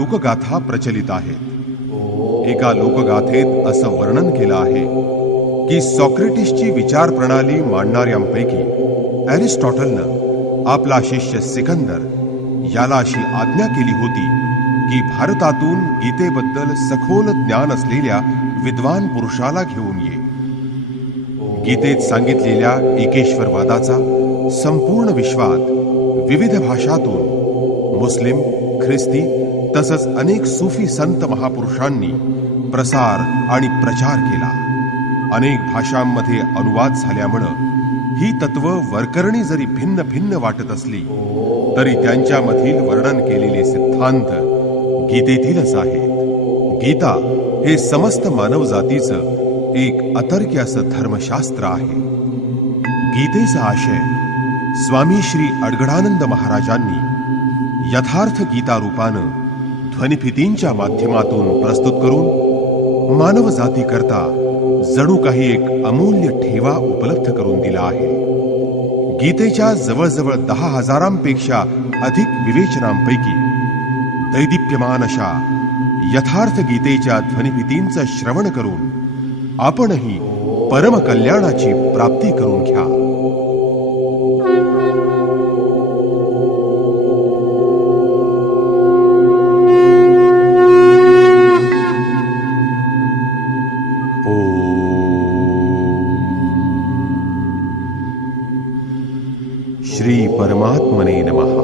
लोकगाथा प्रचलित आहेत. एका लोकगाथेत असं वर्णन केलं आहे की सॉक्रेटिसची विचार प्रणाली मांडणाऱ्यांपैकी अरिस्टॉटलनं आपला शिष्य सिकंदर याला अशी आज्ञा केली होती की भारतातून गीतेबद्दल सखोल ज्ञान असलेल्या विद्वान पुरुषाला घेऊन ये. गीतेत सांगितलेल्या एकेश्वरवादाचा संपूर्ण विश्वात विविध भाषातून मुस्लिम, ख्रिस्ती तसंच अनेक सूफी संत महापुरुषांनी प्रसार आणि प्रचार केला. अनेक भाषांमध्ये अनुवाद झाल्यामुळं ही तत्व वरकरणी जरी भिन्न भिन्न वाटत असली तरी त्यांच्यामधील वर्णन केलेले सिद्धांत गीतेतीलच आहेत. गीता हे समस्त मानवजातीचं एक अतर्क्य असं धर्मशास्त्र आहे. गीतेचा आशय स्वामी श्री अडगडानंद महाराजांनी यथार्थ गीता रूपानं ध्वनिफितींच्या माध्यमातून प्रस्तुत करून मानवजाती करता जणू काही एक अमूल्य ठेवा उपलब्ध करून दिला आहे. गीतेच्या जवळजवळ 10,000पेक्षा अधिक विवेचनांपैकी दैदिप्यमान अशा यथार्थ गीतेच्या ध्वनिफितींचं श्रवण करून आपणही परमकल्याणाची प्राप्ती करून घ्या. श्री परमात्मने नमः.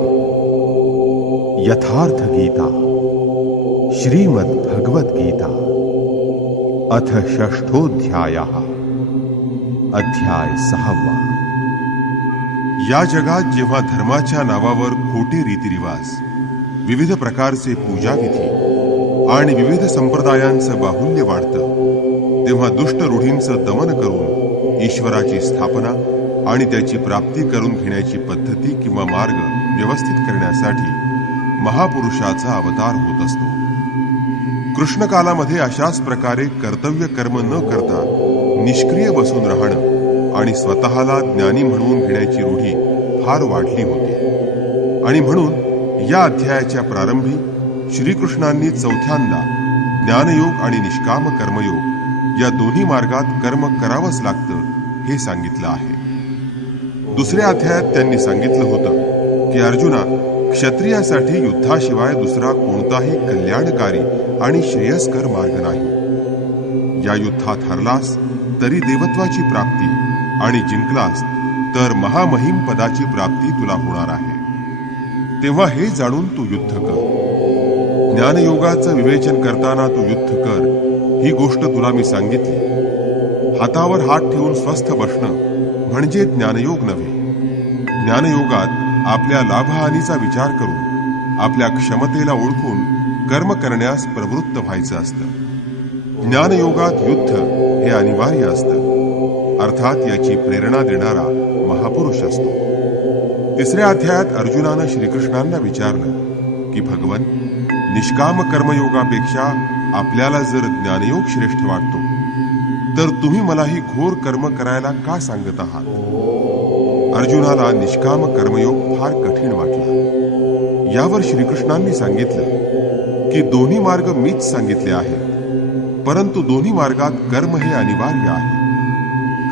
यथार्थ गीता श्रीमद् भगवत गीता अथ षष्ठोऽध्यायः. अध्याय 6. या जगात जेव्हा धर्माच्या नावावर खोटे रीतिरिवाज, विविध प्रकारचे पूजाविधी आणि विविध संप्रदायांचं बाहुल्य वाढतं, तेव्हा दुष्ट रूढींचं दमन करून ईश्वराची स्थापना आणि त्याची प्राप्ती करून घेण्याची पद्धती किंवा मार्ग व्यवस्थित करण्यासाठी महापुरुषाचा अवतार होत असतो. कृष्ण कालामध्ये अशाच प्रकारे कर्तव्य कर्म न करता निष्क्रिय बसून राहणं आणि स्वतःला ज्ञानी म्हणून घेण्याची रूढी फार वाढली होती. आणि म्हणून या अध्यायाच्या प्रारंभी श्रीकृष्णांनी चौथ्यांदा ज्ञानयोग आणि निष्काम कर्मयोग या दोन्ही मार्गात कर्म करावंच लागतं हे सांगितलं आहे. दुसऱ्या अध्यायात त्यांनी सांगितलं होतं की अर्जुना, क्षत्रियासाठी युद्धाशिवाय दुसरा कोणताही कल्याणकारी आणि श्रेयस्कर मार्ग नाही. या युद्धात हरलास तरी देवत्वाची प्राप्ती आणि जिंकलास तर महामहिम पदाची प्राप्ती तुला होणार आहे. तेव्हा हे जाणून तू युद्ध कर. ज्ञानयोगाचं विवेचन करताना तू युद्ध कर ही गोष्ट तुला मी सांगितली. हातावर हात ठेवून स्वस्थ बसणं म्हणजे ज्ञानयोग नव्हे. ज्ञानयोगात आपल्या लाभहानीचा विचार करून आपल्या क्षमतेला ओळखून कर्म करण्यास प्रवृत्त व्हायचं असतं. ज्ञानयोगात युद्ध हे अनिवार्य असतं, अर्थात याची प्रेरणा देणारा महापुरुष असतो. तिसऱ्या अध्यायात अर्जुनानं श्रीकृष्णांना विचारलं की भगवन, निष्काम कर्मयोगापेक्षा आपल्याला जर ज्ञानयोग श्रेष्ठ वाटतो तर तुम्ही मला ही घोर कर्म करायला का सांगत आहात? अर्जुनाला निष्काम कर्मयोग फार कठीण वाटला. यावर श्रीकृष्णांनी सांगितलं की दोन्ही मार्ग मीच सांगितले आहेत, परंतु दोन्ही मार्गात कर्म हे अनिवार्य आहे.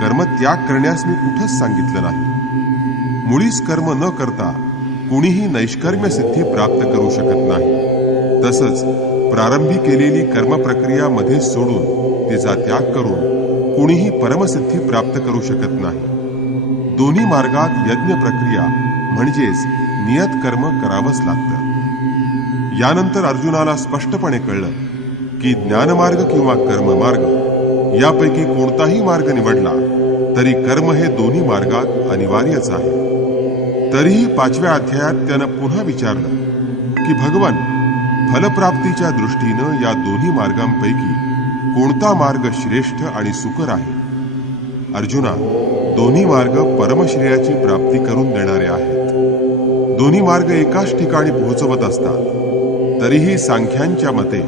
कर्म त्याग करण्यास मी कुठंच सांगितलं नाही. मुळीच कर्म न करता कुणीही नैष्कर्म्य सिद्धी प्राप्त करू शकत नाही. तसंच प्रारंभी केलेली कर्म प्रक्रिया मध्ये सोडून तिचा त्याग करून कुणीही परमसिद्धी प्राप्त करू शकत नाही. दोन्ही मार्गात यज्ञ प्रक्रिया म्हणजेच नियत कर्म करावंच लागतं. यानंतर अर्जुनाला स्पष्टपणे कळलं की ज्ञानमार्ग किंवा कर्ममार्ग यापैकी कोणताही मार्ग निवडला तरी कर्म हे दोन्ही मार्गात अनिवार्यच आहे. तरीही 5व्या अध्यायात त्यानं पुन्हा विचारलं की भगवान, फलप्राप्तीच्या दृष्टीनं या दोन्ही मार्गांपैकी कोणता मार्ग श्रेष्ठ आणि सुकर आहे? अर्जुना, दोन्ही मार्ग परमश्रेयाची प्राप्ती करून देणारे आहेत. दोन्ही मार्ग एकाच ठिकाणी पोहोचवत असतात. तरीही सांख्यांच्या मते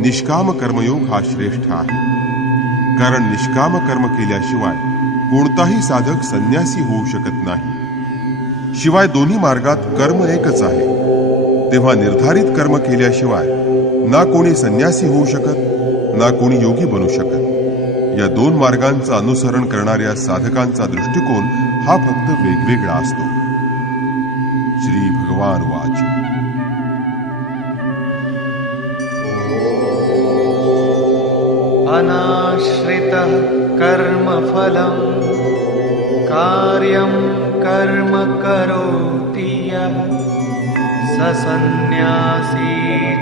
निष्काम कर्मयोग हा श्रेष्ठ आहे. कारण निष्काम कर्म केल्याशिवाय कोणताही साधक संन्यासी होऊ शकत नाही. शिवाय दोन्ही मार्गात कर्म एकच आहे. तेव्हा निर्धारित कर्म केल्याशिवाय ना कोणी संन्यासी होऊ शकत, ना कोणी योगी बनू शकत. या दोन मार्गांचं अनुसरण करणाऱ्या साधकांचा दृष्टिकोन हा फक्त वेगवेगळा असतो. श्री भगवान वाच. अनाश्रितः कर्मफलं कार्यं कर्म करोति यः स सन्न्यासी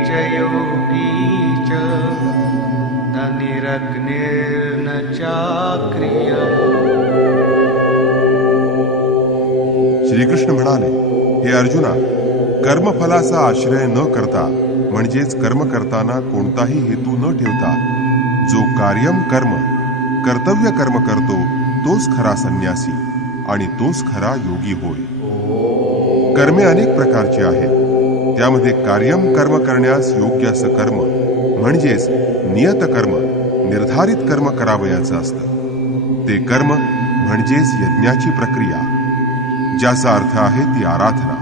च योगी च न निरग्निर्न चाक्रियः. श्रीकृष्ण म्हणाले, हे अर्जुना, कर्मफलाचा आश्रय न करता म्हणजेच कर्म करताना कोणताही हेतू न ठेवता जो कार्यम कर्म कर्तव्य कर्म करतो तोच खरा संन्यासी आणि तोच खरा योगी होय. कर्मे अनेक प्रकारची आहेत. त्यामध्ये कार्यम कर्म करण्यास योग्य असं कर्म म्हणजेच नियत कर्म, निर्धारित कर्म करावयाचं असतं. ते कर्म म्हणजेच यज्ञाची प्रक्रिया, ज्याचा अर्थ आहे ती आराधना,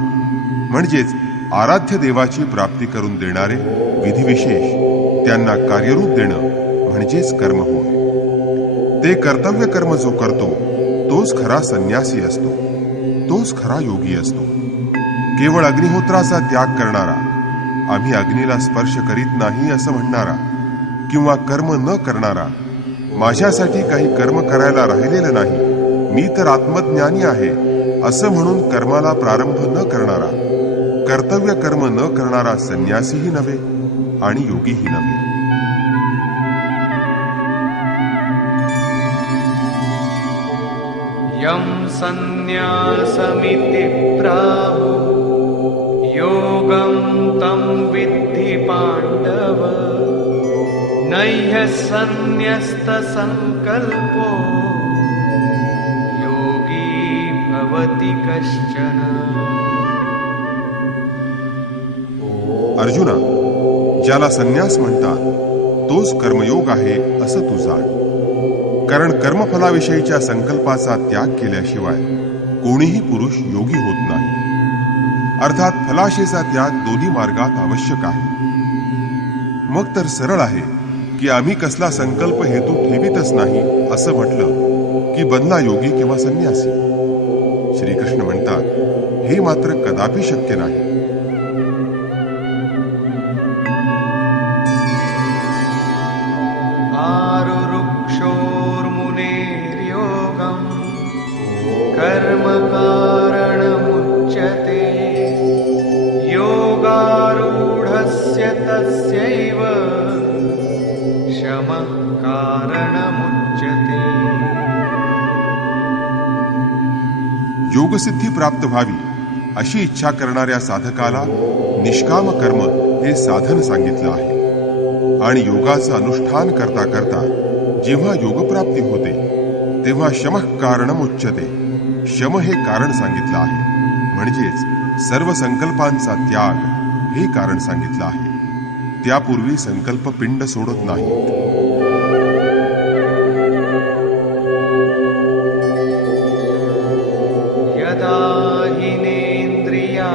म्हणजेच आराध्य देवाची प्राप्ती करून देणारे विधिविशेष, त्यांना कार्यरूप देणं म्हणजेच कर्म होय. ते कर्तव्य कर्म जो करतो तोच खरा संन्यासी असतो, तोच खरा योगी असतो. केवळ अग्निहोत्राचा त्याग करणारा, आम्ही अग्नीला स्पर्श करीत नाही असं म्हणणारा, किंवा कर्म न करणारा, माझ्यासाठी काही कर्म करायला राहिलेलं नाही, मी तर आत्मज्ञानी आहे असं म्हणून कर्माला प्रारंभ न करणारा, कर्तव्य कर्म न करणारा संन्यासीही नव्हे आणि योगीही नव्हे. यं सन्न्यासमिति प्राहुः योगं तं विद्धि पाण्डव. नह्यः सन्न्यस्तसंकल्पो योगी भवति कश्चन. अर्जुना, ज्याला संन्यास म्हणतात तोच कर्मयोग आहे असं तू जाण. कारण कर्मफलाविषयीच्या संकल्पाचा त्याग केल्याशिवाय कोणीही पुरुष योगी होत नाही. अर्थात फलाशेचा त्याग दोन्ही मार्गात आवश्यक आहे. मग तर सरळ आहे की आम्ही कसला संकल्प हेतू ठेवीतच नाही असं म्हटलं की बनला योगी किंवा संन्यासी. श्रीकृष्ण म्हणतात, हे मात्र कदापि शक्य नाही. कर्म कारणमुच्यते योगारूढस्य तस्यैव शमः कारणमुच्यते. योगसिद्धी प्राप्त व्हावी अशी इच्छा करणाऱ्या साधकाला निष्काम कर्म हे साधन सांगितलं आहे. आणि योगाचं अनुष्ठान करता करता जेव्हा योगप्राप्ती होते तेव्हा शमः कारणमुच्यते, शम हे कारण सांगितलं आहे. म्हणजेच सर्व संकल्पांचा त्याग हे कारण सांगितलं आहे. त्यापूर्वी संकल्प पिंड सोडत नाहीत. यदा हिनेन्द्रियार्थेषु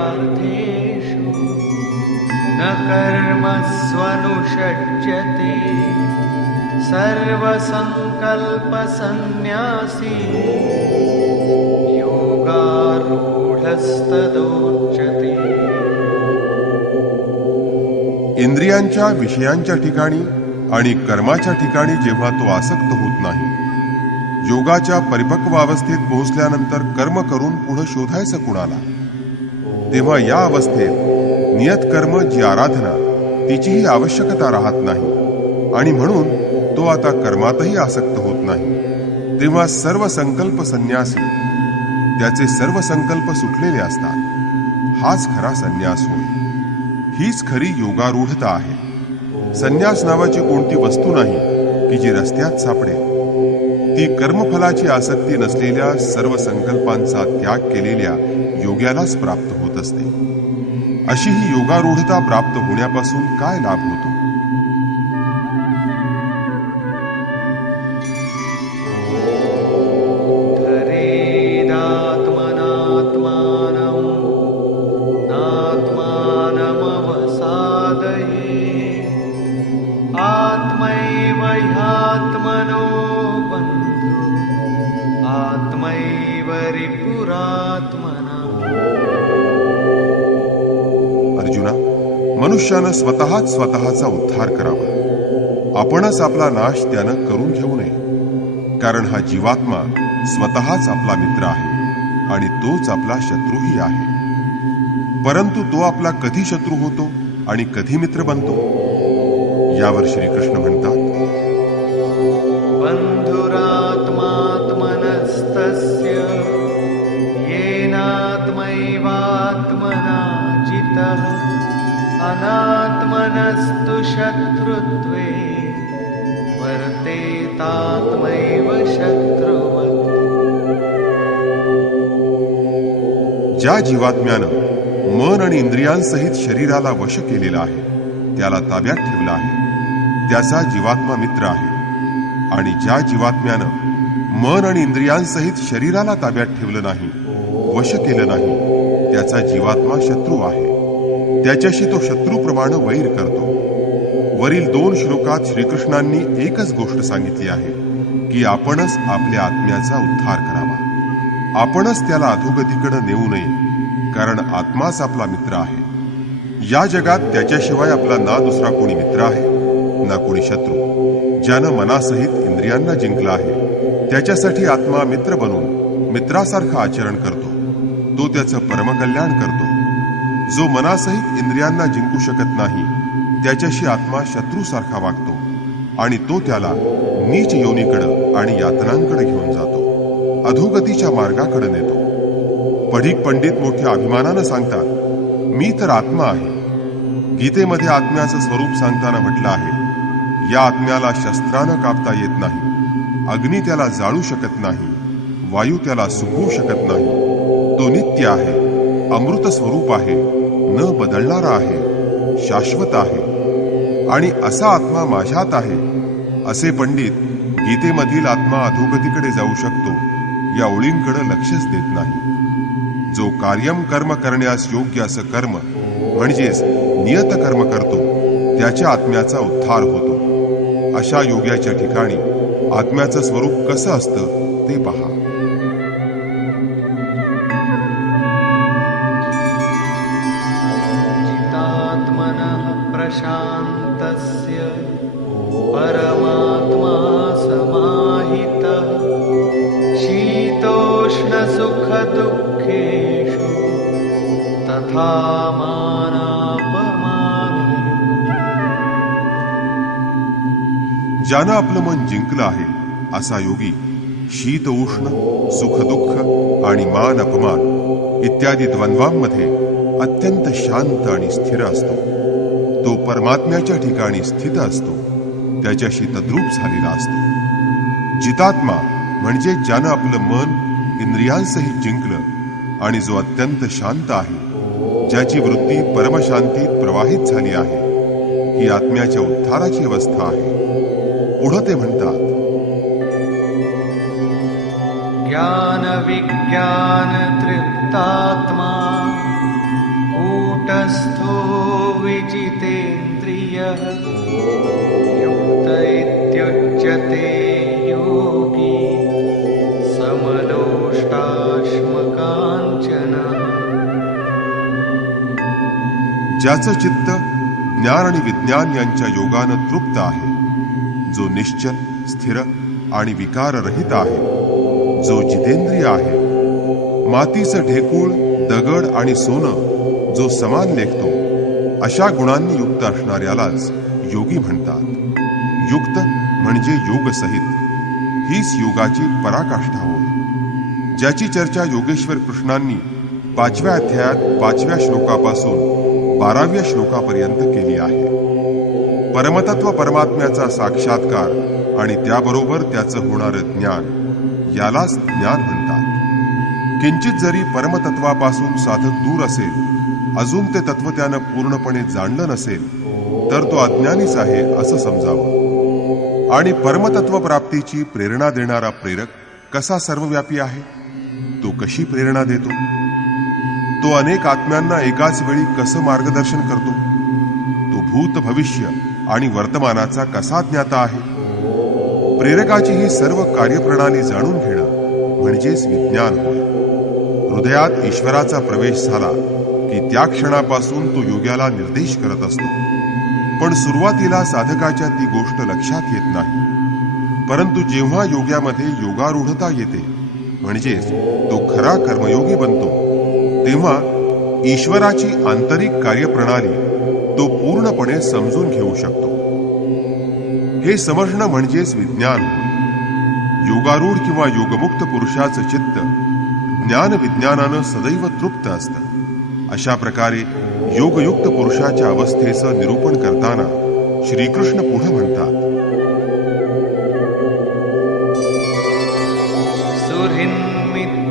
न कर्मस्वनुषज्यते सर्वसंकल्पसन्न्यासी योगारूढस्तदोच्यते. इंद्रियांच्या विषयांच्या ठिकाणी आणि कर्माच्या ठिकाणी जेव्हा तो आसक्त होत नाही, योगाच्या परिपक्व अवस्थेत पोहोचल्यानंतर कर्म करून पुढे शोधायचं कुणाला, तेव्हा या अवस्थेत नियत कर्म जी आराधना तिचीही आवश्यकता राहत नाही आणि म्हणून तो आता कर्मातही आसक्त होत नाही. तेव्हा सर्व संकल्प संन्यासी, त्याचे सर्व संकल्प सुटलेले असतात. हाच खरा संन्यास होय. हीच खरी योगारूढता आहे. संन्यास नावाची कोणती वस्तू नाही की जी रस्त्यात सापडेल. ती कर्मफलाची आसक्ती नसलेल्या सर्व संकल्पांचा त्याग केलेल्या योग्यालाच प्राप्त होत असते. अशी ही योगारूढता प्राप्त होण्यापासून काय लाभ होतो? मनो बन्धु आत्मैव रिपुरात्मना. अर्जुना, मनुष्यानं स्वतःच स्वतःचा उद्धार करावा. आपणच आपला नाश त्यानं करून घेऊ नये, कारण हा जीवात्मा स्वतःच आपला मित्र आहे आणि तोच आपला शत्रूही आहे. परंतु तो आपला कधी शत्रू होतो आणि कधी मित्र बनतो, यावर श्रीकृष्ण म्हणतात, बन्धुरात्मात्मनस्तस्य येनात्मैवात्मना जितः अनात्मनस्तु शत्रुत्वे वर्तेतात्मैव शत्रुवत्. ज्या जीवात्म्यानं मन आणि इंद्रियांसहित शरीराला वश केलेला आहे, त्याला ताब्यात ठेवला आहे, त्याचा जीवात्मा मित्र आहे. आणि ज्या जीवात्म्यानं मन आणि इंद्रियांसहित शरीराला ताब्यात ठेवलं नाही, वश केलं नाही, त्याचा जीवात्मा शत्रू आहे. त्याच्याशी तो शत्रूप्रमाणे वैर करतो. वरील 2 श्लोकात श्रीकृष्णांनी एकच गोष्ट सांगितली आहे की आपणच आपल्या आत्म्याचा उद्धार करावा. आपणच त्याला अधोगतीकडे नेऊ नये, कारण आत्माच आपला मित्र आहे. या जगात त्याच्याशिवाय आपला ना दुसरा कोणी मित्र आहे ना कोणी शत्रू. ज्यानं मनासहित इंद्रियांना जिंकलं आहे, त्याच्यासाठी आत्मा मित्र बनून मित्रासारखं आचरण करतो. तो त्याचं परमकल्याण करतो. जो मनासहित इंद्रियांना जिंकू शकत नाही, त्याच्याशी आत्मा शत्रूसारखा वागतो आणि तो त्याला नीच योनीकडे आणि यातनांकडे घेऊन जातो, अधोगतीच्या मार्गाकडे नेतो. पढिक पंडित मोठ्या अभिमानानं सांगतात, मी तर आत्मा आहे. गीतेमध्ये आत्म्याचं स्वरूप सांगताना म्हटलं आहे, या आत्म्याला शस्त्रानं कापता येत नाही, अग्नी त्याला जाळू शकत नाही, वायू त्याला सुकवू शकत नाही. तो नित्य आहे, अमृत स्वरूप आहे, न बदलणारा आहे, शाश्वत आहे. आणि असा आत्मा माझ्यात आहे. असे पंडित गीतेमधील आत्मा अधोगतीकडे जाऊ शकतो या ओळींकडे लक्षच देत नाही. जो कार्यम कर्म करण्यास योग्य असं कर्म म्हणजेच नियत कर्म करतो, त्याच्या आत्म्याचा उद्धार होतो. अशा योग्याच्या ठिकाणी आत्म्याचं स्वरूप कसं असतं ते पहा. जितात्मनः प्रशान्तस्य परमात्मा समाहितः शीतोष्णसुखदुःखेषु तथा मानापमानयोः. ज्यानं आपलं मन जिंकलं आहे असा योगी शीत उष्ण, सुख दुःख आणि मान अपमान इत्यादी द्वंद्वांमध्ये अत्यंत शांत आणि स्थिर असतो. तो परमात्म्याच्या ठिकाणी स्थित असतो, त्याच्याशी तद्रूप झालेला असतो. जितात्मा म्हणजे ज्यानं आपलं मन इंद्रियांसहित जिंकलं आणि जो अत्यंत शांत आहे, ज्याची वृत्ती परमशांतीत प्रवाहित झाली आहे, ही आत्म्याच्या उद्धाराची अवस्था आहे. पुढे ते म्हणतात, ज्ञान विज्ञान तृप्तात्मा कूटस्थो विजितेन्द्रियः युक्त इत्युच्यते योगी समलोष्टाश्मकाञ्चनः. ज्याचं चित्त ज्ञान आणि विज्ञान यांच्या योगानं तृप्त आहे, जो निश्चल, स्थिर आणि विकाररहित आहे, जो जितेंद्रिय आहे, मातीचं ढेकूळ, दगड आणि सोनं जो समान लेखतो, अशा गुणांनी युक्त असणाऱ्यालाच योगी म्हणतात. युक्त म्हणजे योगसहित. हीच योगाची पराकाष्ठा होय, ज्याची चर्चा योगेश्वर कृष्णांनी 5व्या अध्यायात 5व्या श्लोकापासून 12व्या श्लोकापर्यंत केली आहे. परमतत्व परमात्म्याचा साक्षात्कार आणि त्याबरोबर त्याचं होणारं ज्ञान, यालाच ज्ञान म्हणतात. किंचित जरी परमतत्वापासून साधक दूर असेल, अजून ते तत्व त्यानं पूर्णपणे जाणलं नसेल, तर तो अज्ञानीच आहे असं समजावं. आणि परमतत्व प्राप्तीची प्रेरणा देणारा प्रेरक कसा सर्वव्यापी आहे, तो कशी प्रेरणा देतो, तो अनेक आत्म्यांना एकाच वेळी कसं मार्गदर्शन करतो, तो भूत, भविष्य आणि वर्तमानाचा कसा ज्ञाता आहे. प्रेरकाची ही सर्व कार्यप्रणाली जाणून घेणं म्हणजेच विज्ञान होय. हृदयात ईश्वराचा प्रवेश झाला की त्या क्षणापासून तो योग्याला निर्देश करत असतो. पण सुरुवातीला साधकाच्या ती गोष्ट लक्षात येत नाही. परंतु जेव्हा योग्यामध्ये योगारूढता येते म्हणजेच तो खरा कर्मयोगी बनतो, तेव्हा ईश्वराची आंतरिक कार्यप्रणाली तो पूर्णपणे समजून घेऊ शकतो. हे समजणं म्हणजेच विज्ञान होय. योगारूढ किंवा योगमुक्त पुरुषाचं चित्त ज्ञान विज्ञानानं सदैव तृप्त असतं. अशा प्रकारे योगयुक्त पुरुषाच्या अवस्थेचं निरूपण करताना श्रीकृष्ण पुढे म्हणतात, सुहृन्मित्रार्युदासीन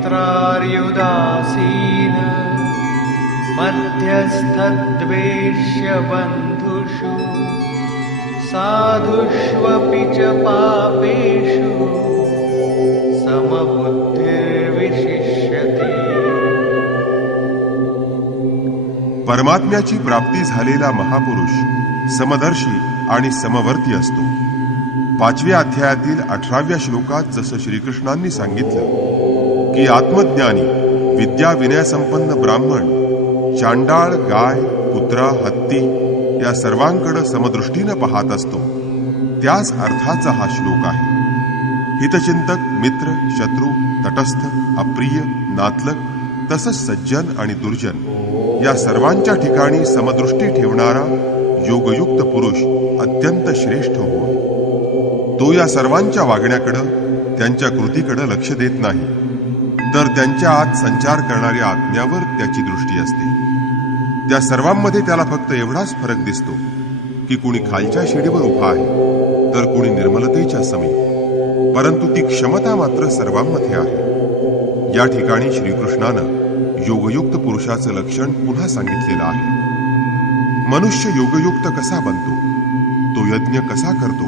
मध्यस्थद्वेष्य बन्धुषु साधुष्वपि च पापेषु समबुद्धिर्विशिष्यते. परमात्म्याची प्राप्ती झालेला महापुरुष समदर्शी आणि समवर्ती असतो. 5व्या अध्यायातील 18व्या श्लोकात जसं श्रीकृष्णांनी सांगितलं की आत्मज्ञानी विद्या विनयसंपन्न ब्राह्मण चांडाळ, गाय, कुत्रा, हत्ती या सर्वांकडे समदृष्टीनं पाहत असतो, त्याच अर्थाचा हा श्लोक आहे. हितचिंतक, मित्र, शत्रू, तटस्थ, अप्रिय, नातलग तसंच सज्जन आणि दुर्जन या सर्वांच्या ठिकाणी समदृष्टी ठेवणारा योगयुक्त पुरुष अत्यंत श्रेष्ठ होय. तो या सर्वांच्या वागण्याकडे, त्यांच्या कृतीकडे लक्ष देत नाही, तर त्यांच्या आत संचार करणाऱ्या आत्म्यावर त्याची दृष्टी असते. त्या सर्वांमध्ये त्याला फक्त एवढाच फरक दिसतो की कुणी खालच्या शिडीवर उभा आहे तर कुणी निर्मलतेच्या समीप, परंतु ती क्षमता मात्र सर्वांमध्ये आहे. या ठिकाणी श्रीकृष्णानं योगयुक्त पुरुषाचं लक्षण पुन्हा सांगितलेलं आहे. मनुष्य योगयुक्त कसा बनतो, तो यज्ञ कसा करतो,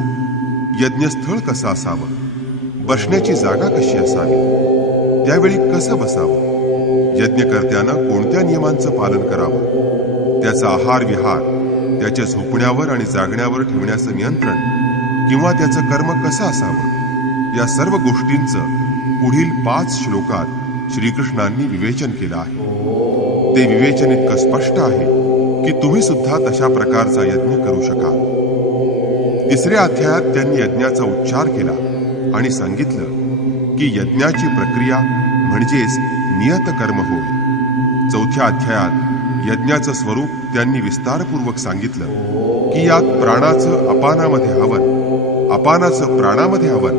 यज्ञस्थळ कसं असावं, बसण्याची जागा कशी असावी, त्यावेळी कसं बसावं, यज्ञकर्त्यानं कोणत्या नियमांचं पालन करावं, त्याचा आहार विहार, त्याच्या झोपण्यावर आणि जागण्यावर ठेवण्याचं नियंत्रण किंवा त्याचं कर्म कसं असावं, या सर्व गोष्टींचं पुढील 5 श्लोकात श्रीकृष्णांनी विवेचन केलं आहे. ते विवेचन इतकं स्पष्ट आहे की तुम्ही सुद्धा तशा प्रकारचा यज्ञ करू शकाल. 3ऱ्या अध्यायात त्यांनी यज्ञाचा उच्चार केला आणि सांगितलं की यज्ञाची प्रक्रिया म्हणजेच नियत कर्म होय. 4थ्या अध्यायात यज्ञाचं स्वरूप त्यांनी विस्तारपूर्वक सांगितलं की यात प्राणाचं अपानामध्ये हवन, अपानाचं प्राणामध्ये हवन,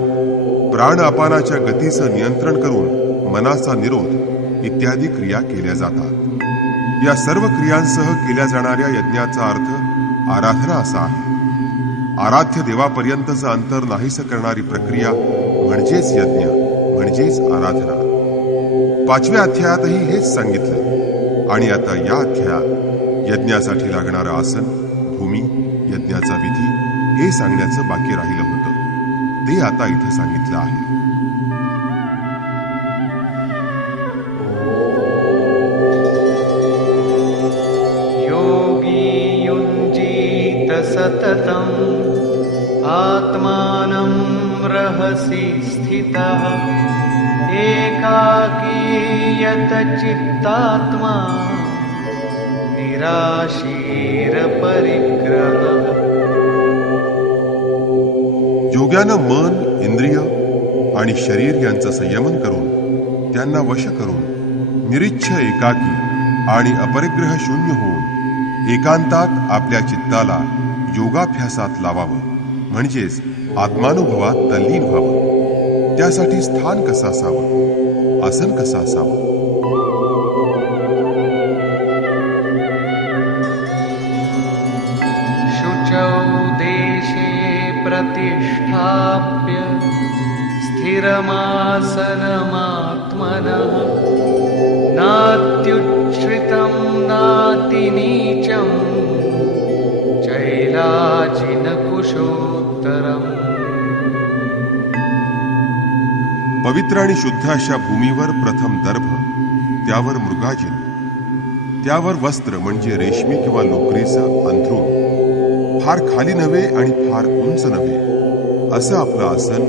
प्राण अपानाच्या गतीचं नियंत्रण करून मनाचा निरोध इत्यादी क्रिया केल्या जातात. या सर्व क्रियांसह केल्या जाणाऱ्या यज्ञाचा अर्थ आराधना असा आहे. आराध्य देवापर्यंतचं अंतर नाहीसं करणारी प्रक्रिया म्हणजेच यज्ञ, म्हणजेच आराधना. 5व्या अध्यायातही हेच सांगितलं. आणि आता या अध्यायात यज्ञासाठी लागणारं आसन, भूमी, यज्ञाचा विधी हे सांगण्याचं बाकी राहिलं होतं. ते आता इथं सांगितलं आहे. सततम् आत्मानं रहसि स्थितः एकाकीयत चित्तात्मा निराशीर परिग्रहः. योग्यानं मन, इंद्रिय आणि शरीर यांचं संयमन करून त्यांना वश करून निरिच्छ एकाकी आणि अपरिग्रह शून्य होऊन एकांतात आपल्या चित्ताला योगाभ्यासात लावावं, म्हणजेच आत्मानुभवात तल्लीन व्हावं. त्यासाठी स्थान कसं असावं, आसन कसं असावं, शुचौ देशे प्रतिष्ठाप्य स्थिरमासनमात्मनः नात्युच्छ्रितं नातिनीचम् चैलाजिनकुशोत्तरम्. पवित्र आणि शुद्ध अशा भूमीवर प्रथम दर्भ, त्यावर मृगाजिन, त्यावर वस्त्र म्हणजे रेशमी किंवा लोकरीचं अंथरूण, फार खाली नव्हे आणि फार उंच नव्हे, असं आपलं आसन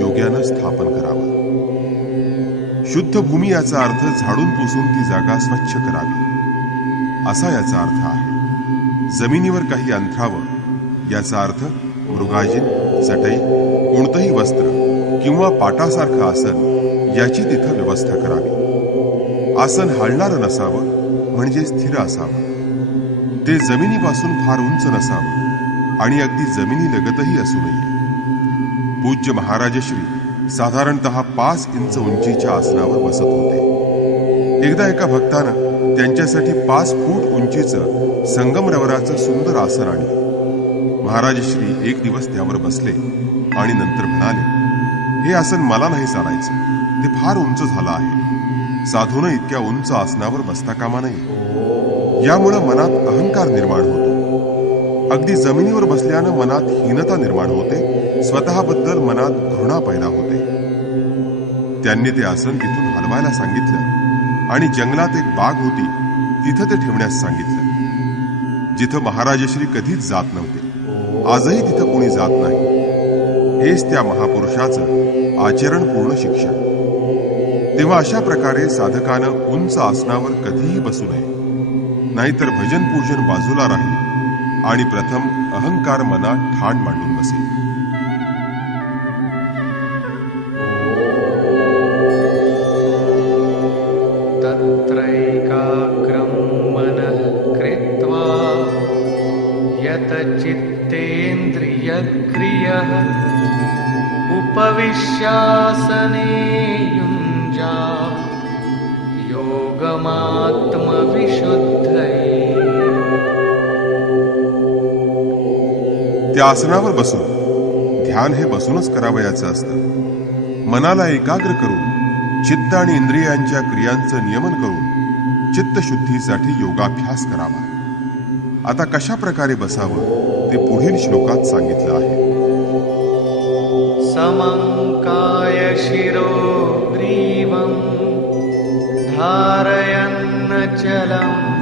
योग्यानं स्थापन करावं. शुद्ध भूमी याचा अर्थ झाडून पुसून ती जागा स्वच्छ करावी असा याचा अर्थ आहे. जमिनीवर काही अंथरावं याचा अर्थ मृगाजीन, चटई, कोणतंही वस्त्र किंवा पाटासारखं आसन याची तिथं व्यवस्था करावी. आसन हालणारं नसावं म्हणजे स्थिर असावं. ते जमिनीपासून फार उंच नसावं आणि अगदी जमिनीलगतही असू नये. पूज्य महाराजश्री साधारणतः 5 इंच उंचीच्या आसनावर बसत होते. एकदा एका भक्तानं त्यांच्यासाठी 5 फूट उंचीचं संगमरवराचं सुंदर आसन आणलं. महाराजश्री एक दिवस त्यावर बसले आणि नंतर म्हणाले, हे आसन मला नाही चालायचं, ते फार उंच झालं आहे. साधूनं इतक्या उंच आसनावर बसता कामा नये. यामुळं मनात अहंकार निर्माण होतो. अगदी जमिनीवर बसल्यानं मनात हीनता निर्माण होते. स्वतःबद्दल मनात घृणा पैदा होते. त्यांनी ते आसन तिथून हलवायला सांगितलं आणि जंगलात एक बाग होती तिथं ते ठेवण्यास सांगितलं, जिथं महाराजश्री कधीच जात नव्हते. आजही तिथं कोणी जात नाही. हेच त्या महापुरुषाचं आचरणपूर्ण शिक्षण. तेव्हा अशा प्रकारे साधकानं उंच आसनावर कधीही बसू नये, नाहीतर भजन पूजन बाजूला राहील आणि प्रथम अहंकार मनात ठाण मांडून बसेल. तत्रैकाग्रं मनः कृत्वा यत चित्तेन्द्रियक्रियः उपविश्यासने युञ्जात् योगमात्मविशुद्धये. त्या आसनावर बसून ध्यान हे बसूनच करावयाचं असतं. मनाला एकाग्र करून चित्त आणि इंद्रियांच्या क्रियांचं नियमन करून चित्तशुद्धीसाठी योगाभ्यास करावा. आता कशा प्रकारे बसावं ते पुढील श्लोकात सांगितलं आहे. समं कायशिरो ग्रीवं धारयन्नचलं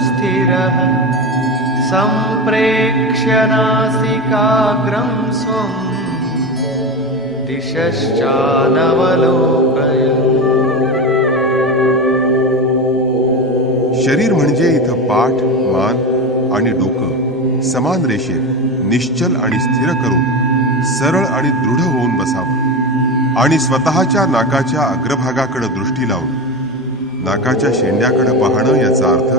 स्थिरः सम्प्रेक्ष्य नासिकाग्रं स्वं दिशश्चानवलोकयन्. शरीर म्हणजे इथं पाठ, मान आणि डोकं समान रेषेत निश्चल आणि स्थिर करून सरळ आणि दृढ होऊन बसावं आणि स्वतःच्या नाकाच्या अग्रभागाकडे दृष्टी लावून नाकाच्या शेंड्याकडे पाहणं याचा अर्थ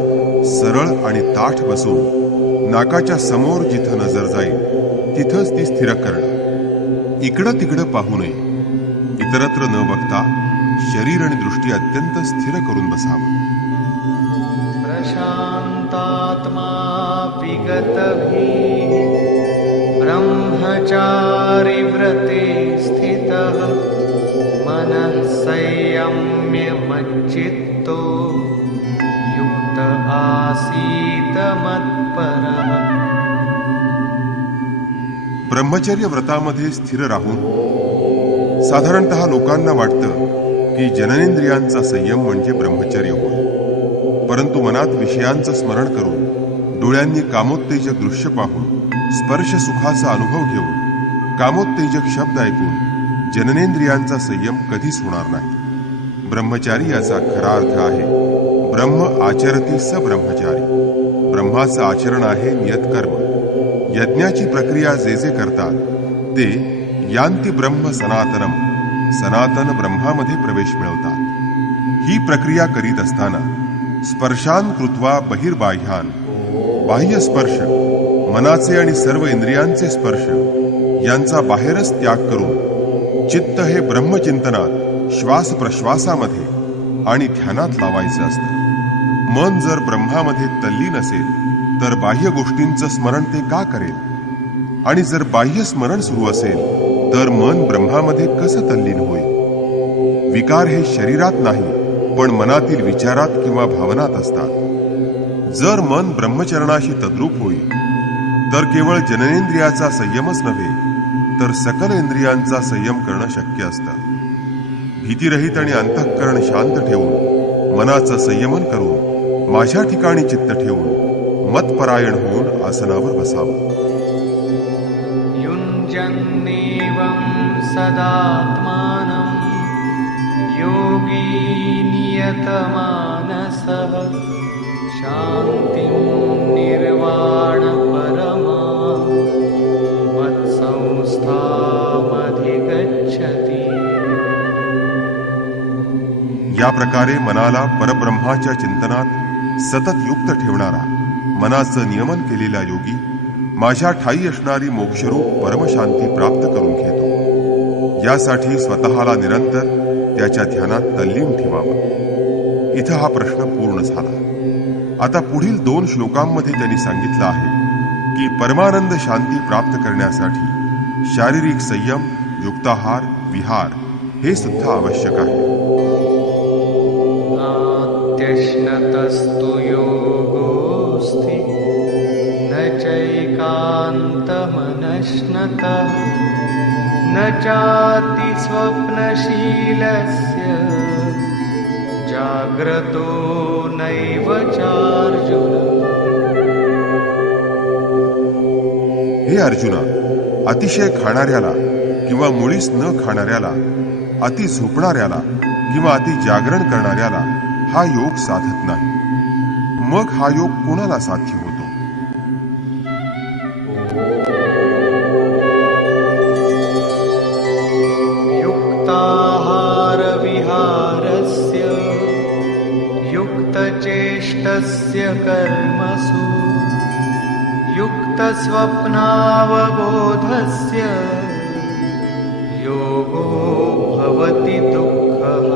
सरळ आणि ताठ बसून नाकाच्या समोर जिथं नजर जाईल तिथंच ती स्थिर करणं. इकडं तिकडं पाहू नये. इतरत्र न बघता शरीर आणि दृष्टी अत्यंत स्थिर करून बसावं. प्रशांतात्मा विगतभीः ब्रह्मचारी व्रते स्थितः मनः संयम्य मच्चित्तो युक्त आसीत मत्परः. ब्रह्मचर्य व्रतामध्ये स्थिर राहून साधारणतः लोकांना वाटतं की जननेंद्रियांचा संयम म्हणजे ब्रह्मचर्य होय. परंतु मनात विषयांचं स्मरण करून डोळ्यांनी कामोत्तेजक दृश्य पाहून स्पर्श सुखाचा अनुभव घेऊन कामोत्तेजक शब्द ऐकून जननेंद्रियांचा संयम कधीच होणार नाही. ब्रह्मचारी याचा खरा अर्थ आहे ब्रह्म आचरती स ब्रह्मचारी. ब्रह्माचं आचरण आहे नियतकर्म. यज्ञाची प्रक्रिया जे जे करतात ते यांती ब्रह्म सनातनम, सनातन ब्रह्मामध्ये प्रवेश मिळवतात. ही प्रक्रिया करीत असताना स्पर्शान कृत्वा बहिर्बाह्यान, बाह्य स्पर्श मनाचे आणि सर्व इंद्रियांचे स्पर्श यांचा बाहेरच त्याग करून चित्त हे ब्रह्मचिंतनात श्वास प्रश्वासामध्ये आणि ध्यानात लावायचं असतं. मन जर ब्रह्मामध्ये तल्लीन असेल तर बाह्य गोष्टींचं स्मरण ते का करेल? आणि जर बाह्य स्मरण सुरू असेल तर मन ब्रह्मामध्ये कसं तल्लीन होईल? विकार हे शरीरात नाही पण मनातील विचारात किंवा भावनात असतात. जर मन ब्रह्मचरणाशी तद्रूप होईल तर केवळ जननेंद्रियाचा संयमच नव्हे तर सकल इंद्रियांचा संयम करणं शक्य असतं. भीतीरहित आणि अंतःकरण शांत ठेवून मनाचं संयमन करून माझ्या ठिकाणी चित्त ठेवून मतपरायण होऊन आसनावर बसावं. युञ्जन्नेवं सदात्मानं योगी नियतमानसः शान्तिं निर्वाणपरमा मत्संस्थामधिगच्छति। या प्रकारे मनाला परब्रह्माच्या चिंतनात सतत युक्त ठेवणारा, मनाचं नियमन केलेला योगी माझ्या ठायी असणारी मोक्षरूप परमशांती प्राप्त करून घेतो। यासाठी स्वतःला निरंतर त्याच्या ध्यानात तल्लीन ठेवावं। इथं हा प्रश्न पूर्ण झाला। आता पुढील 2 श्लोकांमध्ये त्यांनी सांगितलं आहे की परमानंद शांती प्राप्त करण्यासाठी शारीरिक संयम, युक्ताहार, विहार हे सुद्धा आवश्यक आहे। नात्यश्नतस्तु योगोऽस्ति न चैकान्तमनश्नतः न चाति स्वप्नशीलस्य जाग्रतो नैव चार्जुन। हे अर्जुना, अतिशय खाणाऱ्याला किंवा मुळीच न खाणाऱ्याला, अति झोपणाऱ्याला किंवा अति जागरण करणाऱ्याला हा योग साधत नाही। मग हा योग कोणाला साध्य होतो? युक्ताहार विहारस्य युक्तचेष्टस्य कर्मसु युक्तस्वप्नावबोधस्य योगो भवति दुःखः।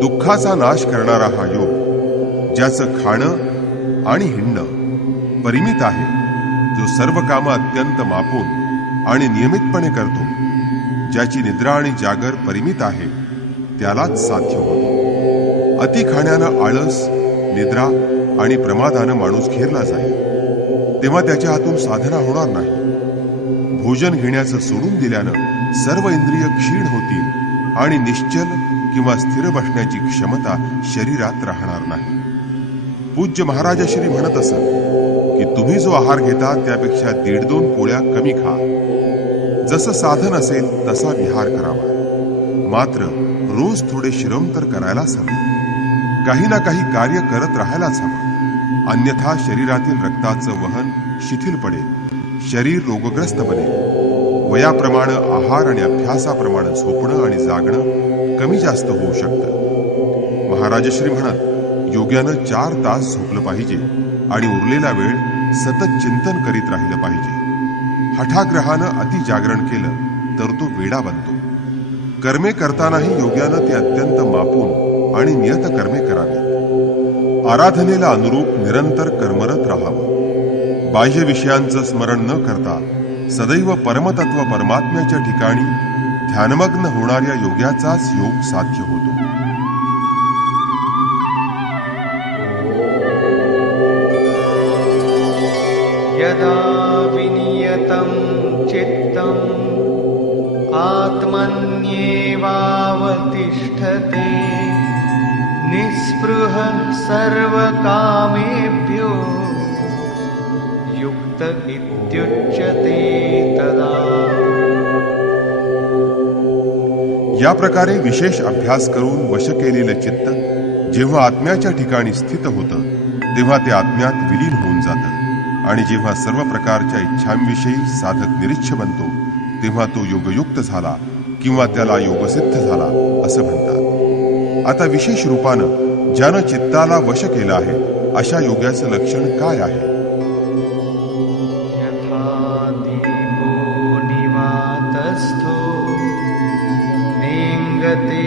दुःखाचा नाश करणारा हा योग, ज्याचं खाणं आणि हिंडणं परिमित आहे, जो सर्व कामं अत्यंत मापून आणि नियमितपणे करतो, ज्याची निद्रा आणि जागर परिमित आहे, त्यालाच साध्य होतो। अति खाण्यानं आळस, निद्रा आणि प्रमादानं माणूस घेरला जाईल, तेव्हा त्याच्या हातून साधना होणार नाही। भोजन घेण्याचं सोडून दिल्यानं सर्व इंद्रिय क्षीण होतील आणि निश्चल किंवा स्थिर बसण्याची क्षमता शरीरात राहणार नाही। पूज्य महाराजश्री म्हणत असत की तुम्ही जो आहार घेता त्यापेक्षा 1.5-2 पोळ्या कमी खा। जसं साधन असेल तसा विहार करावा, मात्र रोज थोडे श्रम तर करायलाच हवे। काही ना काही कार्य करत राहायलाच हवं, अन्यथा शरीरातील रक्ताचं वहन शिथिल पडेल, शरीर रोगग्रस्त बनेल। वयाप्रमाणे आहार आणि अभ्यासाप्रमाणे झोपणं आणि जागणं कमी जास्त होऊ शकतं। महाराजश्री म्हणत, योग्यानं 4 तास झोपलं पाहिजे आणि उरलेला वेळ सतत चिंतन करीत राहिलं पाहिजे। हठाग्रहानं अति जागरण केलं तर तो वेडा बनतो। कर्मे करतानाही योग्यानं ते अत्यंत मापून आणि नियत कर्मे करावीत। आराधनेला अनुरूप निरंतर कर्मरत राहावं। बाह्य विषयांचं स्मरण न करता सदैव परमतत्व परमात्म्याच्या ठिकाणी ध्यानमग्न होणाऱ्या योग्याचाच योग साध्य होतो। यदा विनियतं चित्तम् आत्मन्येवावतिष्ठते निःस्पृहः सर्वकामेभ्यो युक्त इत्युच्यते तदा। या प्रकारे विशेष अभ्यास करून वश केलेलं चित्त जेव्हा आत्म्याच्या ठिकाणी स्थित होतं, तेव्हा ते आत्म्यात विलीन होऊन जातं आणि जेव्हा सर्व प्रकारच्या इच्छांविषयी साधक निरीच्छ बनतो, तेव्हा तो योगयुक्त झाला किंवा त्याला योगसिद्ध झाला असं म्हणतात। आता विशेष रूपानं ज्यानं चित्ताला वश केलं आहे अशा योग्याचं लक्षण काय आहे? यथा दीपो निवातस्थो नेङ्गते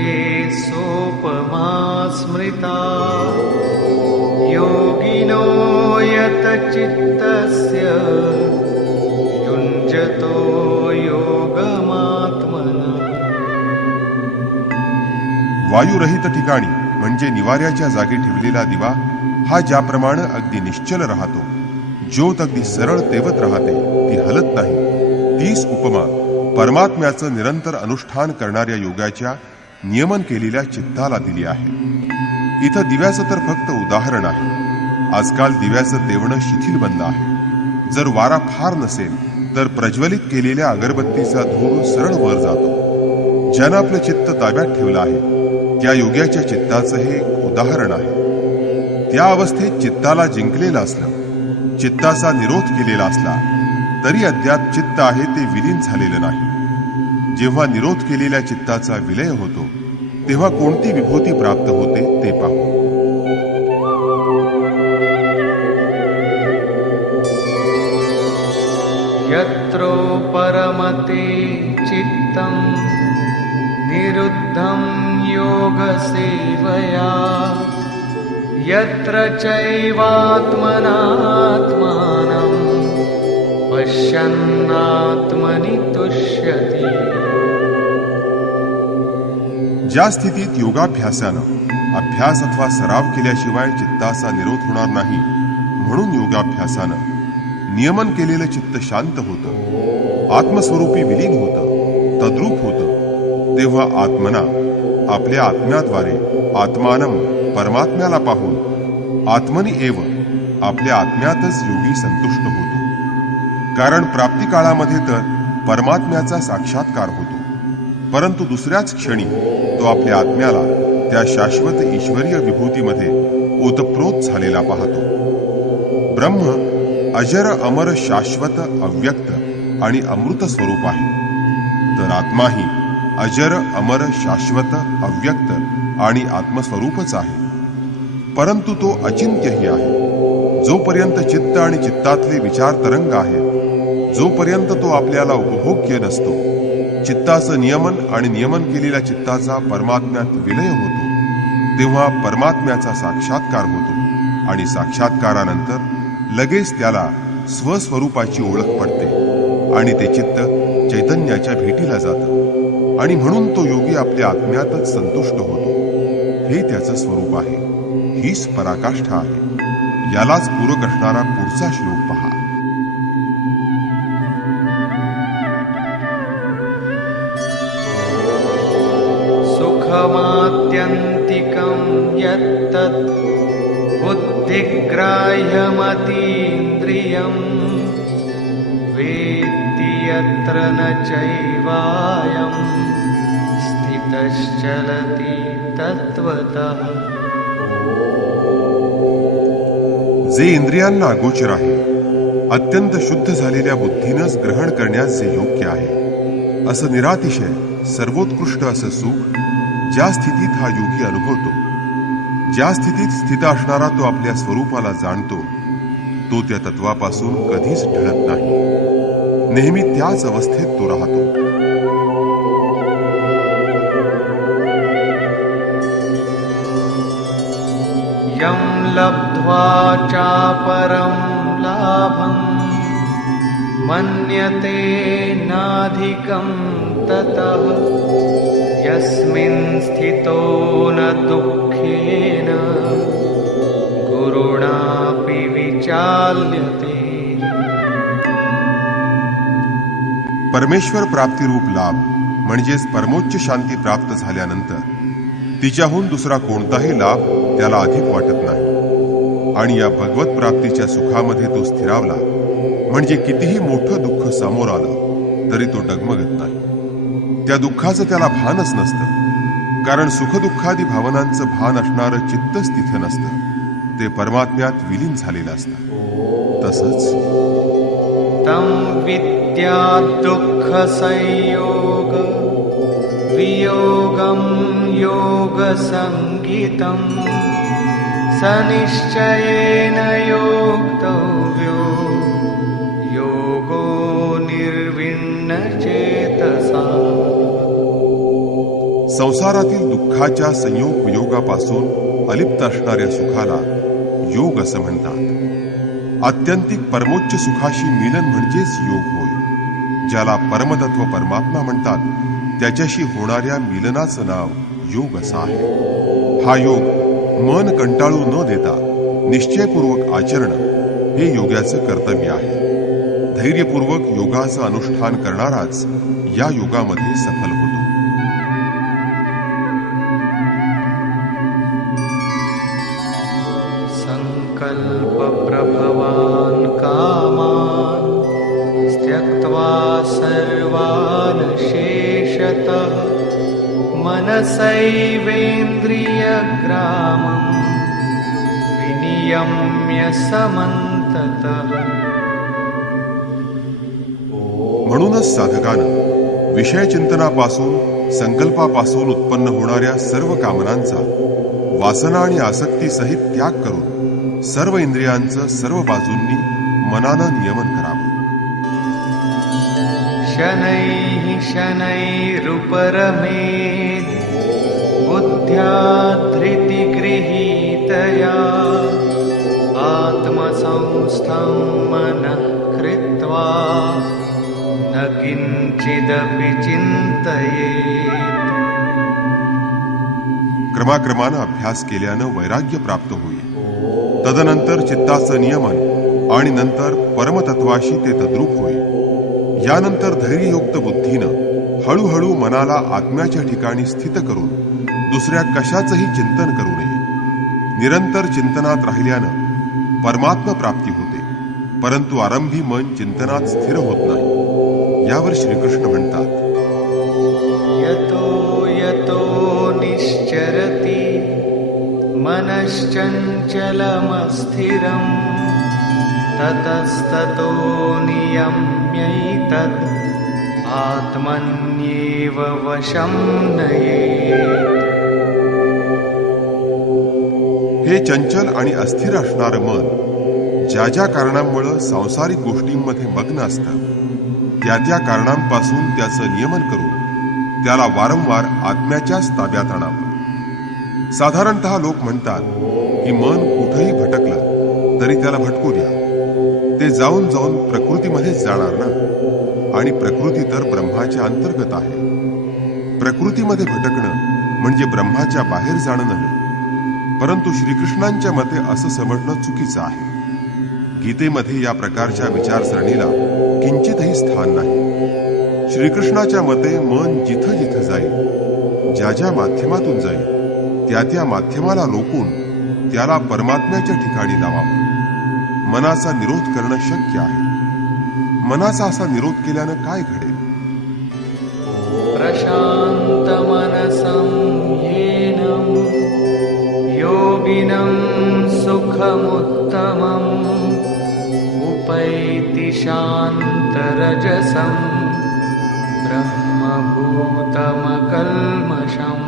सोपमा स्मृता योगिनो यतचित्तस्य युञ्जतो योगमात्मना। वायुरहित ठिकाणी म्हणजे निवाऱ्याच्या जागी ठेवलेला दिवा हा ज्याप्रमाणे अगदी निश्चल राहतो, ज्योत अगदी सरळ तेवत राहते, ती हलत नाही, तीच उपमा परमात्म्याचं निरंतर अनुष्ठान करणाऱ्या योगाच्या नियमन केलेल्या चित्ताला दिली आहे। इथं दिव्याचं तर फक्त उदाहरण आहे। आजकाल दिव्याचं तेवणं शिथिल बनलं आहे। जर वारा फार नसेल तर प्रज्वलित केलेल्या अगरबत्तीचा धूर सरळ वर जातो. ज्यानं आपलं चित्त ताब्यात ठेवलं आहे त्या योग्याच्या चित्ताचं हे एक उदाहरण आहे. त्या अवस्थेत चित्ताला जिंकलेलं असलं, चित्ताचा निरोध केलेला असला तरी अद्याप चित्त आहे ते विलीन झालेलं नाही. जेव्हा निरोध केलेल्या चित्ताचा विलय होतो तेव्हा कोणती विभूती प्राप्त होते ते पाहू. यत्रो परमते चित्तं निरुद्धं योगसेवया यत्र चैवात्मनात्मानं पश्यन्नात्मनि तुष्यति. ज्या स्थितीत योगाभ्यासानं अभ्यास अथवा सराव केल्याशिवाय चित्ताचा निरोध होणार नाही, म्हणून योगाभ्यासानं नियमन केलेलं चित्त शांत होतं, आत्मस्वरूपी विलीन होतं, तद्रूप होतं, तेव्हा आत्मना आपल्या आत्म्याद्वारे आत्मानं परमात्म्याला पाहून आत्मनी एव आपल्या आत्म्यातच योगी संतुष्ट होतो. कारण प्राप्ती काळामध्ये तर परमात्म्याचा साक्षात्कार होतो, परंतु दुसऱ्याच क्षणी तो आपल्या आत्म्याला त्या शाश्वत ईश्वरीय विभूतीमध्ये ओतप्रोत झालेला पाहतो. ब्रह्म अजर अमर शाश्वत अव्यक्त आणि अमृत स्वरूप आहे, तर आत्माही अजर अमर शाश्वत अव्यक्त आणि आत्मस्वरूपच आहे. परंतु तो अचिंत्यही आहे. जोपर्यंत चित्त आणि चित्तातले विचार तरंग आहेत, जोपर्यंत तो आपल्याला उपभोग्य नसतो, चित्ताचं नियमन आणि नियमन केलेल्या चित्ताचा परमात्म्यात विलय होतो, तेव्हा परमात्म्याचा साक्षात्कार होतो आणि साक्षात्कारानंतर लगेच त्याला स्वस्वरूपाची ओळख पडते आणि ते चित्त चैतन्याच्या भेटीला जातं आणि म्हणून तो योगी आपल्या आत्म्यातच संतुष्ट होतो. हे त्याचं स्वरूप आहे, हीच पराकाष्ठा आहे. यालाच पूरक असणारा पुढचा श्लोक पहा. सुखमात्यन्तिकं यत्तत् बुद्धिग्राह्यमतीन्द्रियं वेत्ति यत्र न चैवायं स्थितश्चलति तत्त्वतः. जे इंद्रियांना अगोचर आहे, अत्यंत शुद्ध झालेल्या बुद्धीनंच ग्रहण करण्यास जे योग्य आहे, असं निरातिशय सर्वोत्कृष्ट असं सुख ज्या स्थितीत हा योगी अनुभवतो, ज्या स्थितीत स्थित असणारा तो आपल्या स्वरूपाला जाणतो, तो त्या तत्वापासून कधीच ढळत नाही. नेहमी त्याच अवस्थेत तो राहतो. यं लब्ध्वा चापरं लाभं मन्यते नाधिकं ततः यस्मिन् स्थितो न दुःखेन गुरुणापि विचाल्यते. परमेश्वर प्राप्तिरूप लाभ म्हणजेच परमोच्च शांती प्राप्त झाल्यानंतर तिच्याहून दुसरा कोणताही लाभ त्याला अधिक वाटत नाही. आणि या भगवत प्राप्तीच्या सुखामध्ये तो स्थिरावला म्हणजे कितीही मोठं दुःख समोर आलं तरी तो डगमगत नाही. त्या दुःखाचं त्याला भानच नसतं, कारण सुखदुःखादी भावनांचं भान असणारं चित्तच तिथे नसतं, ते परमात्म्यात विलीन झालेलं असतं. तसंच तं विद्यात् दुःख संयोग वियोगं योग संगीतं स निश्चयेन योक्तव्यो योगो निर्विण्ण चेतसा. संसारातील दुःखाच्या संयोग वियोगापासून अलिप्त असणाऱ्या सुखाला योग असं म्हणतात. आत्यंतिक परमोच्च सुखाशी मिलन म्हणजेच योग होय. ज्याला परमतत्व परमात्मा म्हणतात त्याच्याशी होणाऱ्या मिलनाचं नाव योग असं आहे. हा योग मन कंटाळू न देता निश्चयपूर्वक आचरण हे योग्याचं कर्तव्य आहे. धैर्यपूर्वक योगाचं अनुष्ठान करणाराच या योगामध्ये सफल होतो. संकल्प प्रभवान कामान त्यक्त्वा यतः मनसैवेन्द्रियग्रामं विनियम्य समन्ततः. म्हणूनच साधकानं विषयचिंतनापासून संकल्पापासून उत्पन्न होणाऱ्या सर्व कामनांचा वासना आणि आसक्ती सहित त्याग करून सर्व इंद्रियांचं सर्व बाजूंनी मनानं नियमन करावं. शनैः शनैरुपरमेत् बुद्ध्या धृतिगृहीतया आत्मसंस्थं मनः कृत्वा न किंचिदपि चिंतयेत्. क्रमाक्रमानं अभ्यास केल्यानं वैराग्य प्राप्त होईल. तदनंतर चित्ताचं नियमन आणि नंतर परमतत्वाशी ते तद्रूप होईल. यानंतर धैर्ययुक्त बुद्धीनं हळूहळू मनाला आत्म्याच्या ठिकाणी स्थित करून दुसऱ्या कशाचंही चिंतन करू नये. निरंतर चिंतनात राहिल्यानं परमात्मा प्राप्ती होते, परंतु आरंभी मन चिंतनात स्थिर होत नाही. यावर श्रीकृष्ण म्हणतात, यतो यतो निश्चरति मनश्चञ्चलमस्थिरम् ततस्ततो नियम्यैतत् आत्मन्येव वशं नयेत्. हे चंचल आणि अस्थिर असणारं मन ज्या ज्या कारणांमुळे सांसारिक गोष्टींमध्ये मग्न असतं त्या त्या कारणांपासून त्याचं नियमन करून त्याला वारंवार आत्म्याच्याच ताब्यात आणावं. साधारणतः लोक म्हणतात की मन कुठेही भटकलं तरी त्याला भटकू द्या, ते जाऊन जाऊन प्रकृतीमध्येच जाणार ना, आणि प्रकृती तर ब्रह्माच्या अंतर्गत आहे. प्रकृतीमध्ये भटकणं म्हणजे ब्रह्माच्या बाहेर जाणं नव्हे. परंतु श्रीकृष्णांच्या मते असं समजणं चुकीचं आहे. गीतेमध्ये या प्रकारच्या विचारसरणीला किंचितही स्थान नाही. श्रीकृष्णाच्या मते मन जिथं जिथं जाईल, ज्या ज्या माध्यमातून जाईल त्या त्या माध्यमाला रोखून त्याला परमात्म्याच्या ठिकाणी लावावं. मनाचा निरोध करणं शक्य आहे. मनाचा असा निरोध केल्यानं काय घडेल? प्रशांत मनसं येनं योगिनं सुखमुत्तमम् उपैति शान्तरजसं ब्रह्मभूतमकल्मषम्.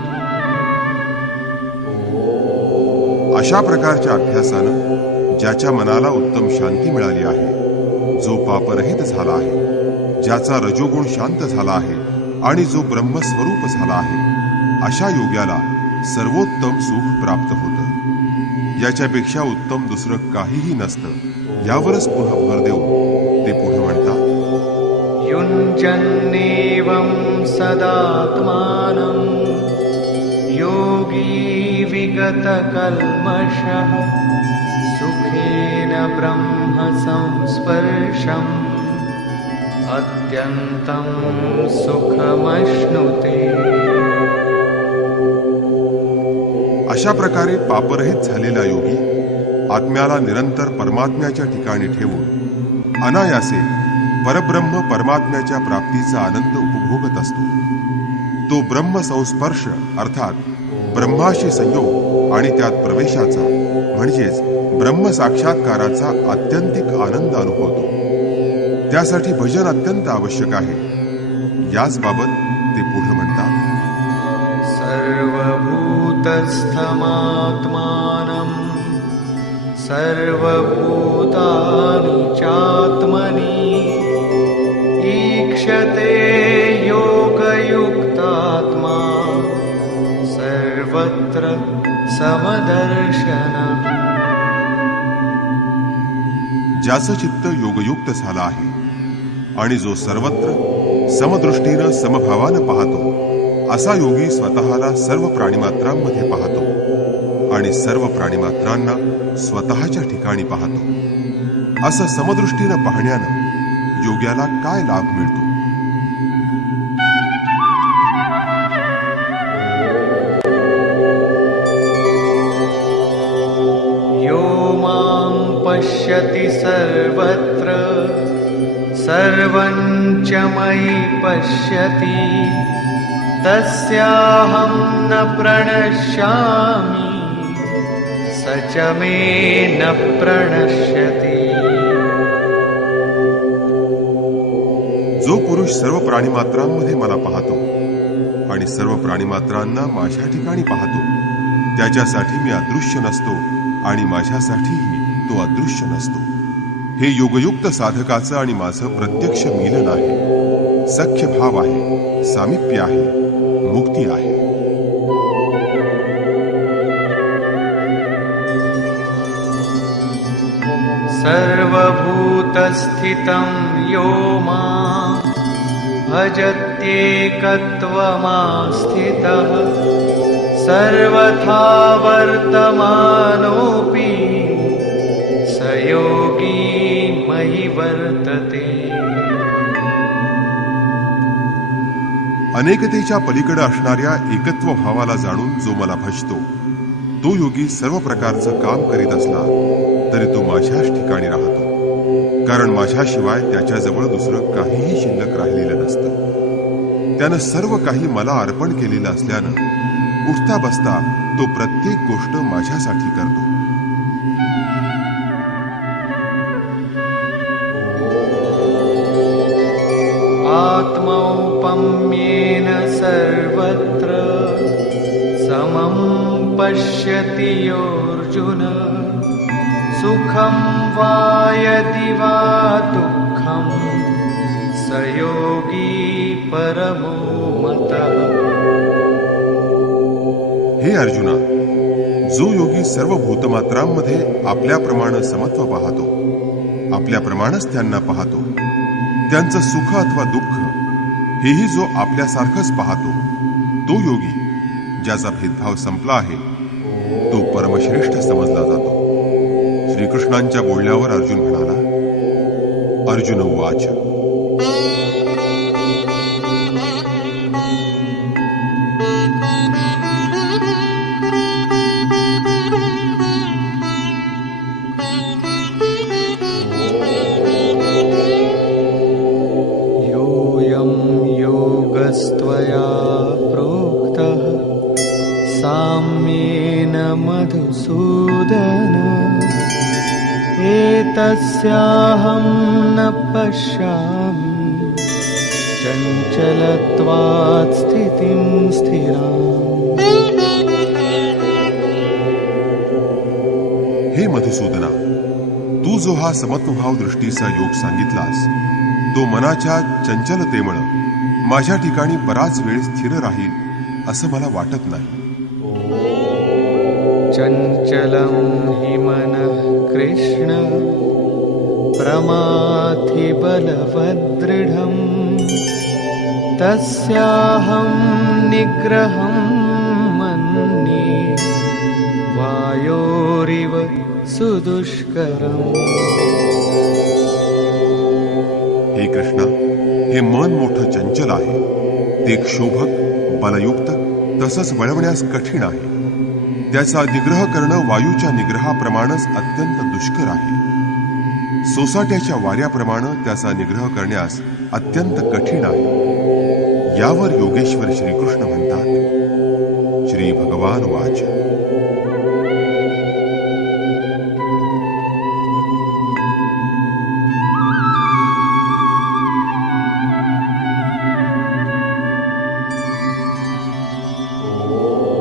अशा प्रकारच्या अभ्यासानं ज्याच्या मनाला उत्तम शांती मिळाली आहे, जो पापरहित झाला आहे, ज्याचा रजोगुण शांत झाला आहे आणि जो ब्रह्मस्वरूप झाला आहे, अशा योग्याला सर्वोत्तम सुख प्राप्त होतं. याच्यापेक्षा उत्तम दुसरं काहीही नसतं. यावरच पुन्हा भर देऊन ते पुढे म्हणतात, युञ्जन्नेवं सदात्मानं योगी विगतकल्मषः सुखेन ब्रह्म संस्पर्शम् अत्यन्तं सुखमश्नुते. अशा प्रकारे पापरहित झालेला योगी आत्म्याला निरंतर परमात्म्याच्या ठिकाणी ठेवून अनायासे परब्रह्म परमात्म्याच्या प्राप्तीचा आनंद उपभोगत असतो. तो ब्रह्म संस्पर्श अर्थात ब्रह्माशी संयोग आणि त्यात प्रवेशाचा म्हणजेच ब्रह्म साक्षात्काराचा आत्यंतिक आनंद अनुभवतो. त्यासाठी भजन अत्यंत आवश्यक आहे. याच बाबत ते पुढे म्हणतात, सर्वभूतस्थमात्मानं सर्वभूतानि चात्मनि ईक्षते योगयुक्तात्मा सर्वत्र समदर्शनः. ज्याचं चित्त योगयुक्त झालं आहे आणि जो सर्वत्र समदृष्टीनं समभावानं पाहतो, असा योगी स्वतःला सर्व प्राणिमात्रांमध्ये पाहतो आणि सर्व प्राणिमात्रांना स्वतःच्या ठिकाणी पाहतो. असं समदृष्टीनं पाहण्यानं योग्याला काय लाभ मिळतो? यो मां पश्यति सर्वत्र सर्वं च च मयि पश्यति तस्याहं न प्रणश्यामि स च मे न प्रणश्यति। जो पुरुष सर्व प्राणीमात्रांमध्ये मला पाहतो आणि सर्व प्राणीमात्रांना माझ्या ठिकाणी पाहतो त्याच्यासाठी मी अदृश्य नसतो आणि माझ्यासाठीही तो अदृश्य नसतो। हे योगयुक्त साधकाचं आणि माझं प्रत्यक्ष मिलन आहे, सख्य भाव आहे, सामिप्य आहे, मुक्ती आहे। सर्वभूतस्थितं यो मां भजत्येकत्वमास्थितः सर्वथा वर्तमानोऽपि स योगी मयि वर्तते। अनेकतेच्या पलीकडे असणाऱ्या एकत्व भावाला जाणून जो मला भजतो तो योगी सर्व प्रकारचं काम करीत असला तरी तो माझ्याच ठिकाणी राहतो, कारण माझ्याशिवाय त्याच्याजवळ दुसरं काहीही शिल्लक राहिलेलं नसतं। त्यानं सर्व काही मला अर्पण केलेलं असल्यानं उठता बसता तो प्रत्येक गोष्ट माझ्यासाठी करतो। आत्मौपम्येन सर्वत्र समं पश्यति योऽर्जुन सुखं वा यदि वा दुःखं स योगी परमो मतः। हे अर्जुना, जो योगी सर्व भूतमात्रांमध्ये आपल्याप्रमाणे समत्व पाहतो, आपल्याप्रमाणेच त्यांना पाहतो, त्यांचं सुख अथवा दुःख हेही जो आपल्यासारखंच पाहतो तो योगी ज्याचा भेदभाव संपला आहे तो परमश्रेष्ठ समजला जातो। श्रीकृष्णांच्या बोलण्यावर अर्जुन म्हणाला, अर्जुन उवाच योगस्त्वया प्रोक्तः साम्येन मधुसूदन एतस्याहं न पश्यामि चञ्चलत्वात् स्थितिं स्थिराम्। हे मधुसूदना, तू जो हा समत्वभाव दृष्टीचा योग सांगितलास तो मनाच्या चंचलतेमुळे माझ्या ठिकाणी बराच वेळ स्थिर राहील असं मला वाटत नाही। चंचलं हि मनः कृष्ण प्रमाथि बलवदृढं तस्याहं निग्रहं मन्ये वायोरिव सुदुष्करम्। हे कृष्णा, हे मन मोठं चंचल आहे, ते क्षोभक, बलयुक्त तसंच वळवण्यास कठीण आहे। त्याचा निग्रह करणं वायूच्या निग्रहाप्रमाणेच अत्यंत दुष्कर आहे। सोसाट्याच्या वाऱ्याप्रमाणे त्याचा निग्रह करण्यास अत्यंत कठीण आहे। यावर योगेश्वर श्रीकृष्ण म्हणतात, श्री भगवान वाच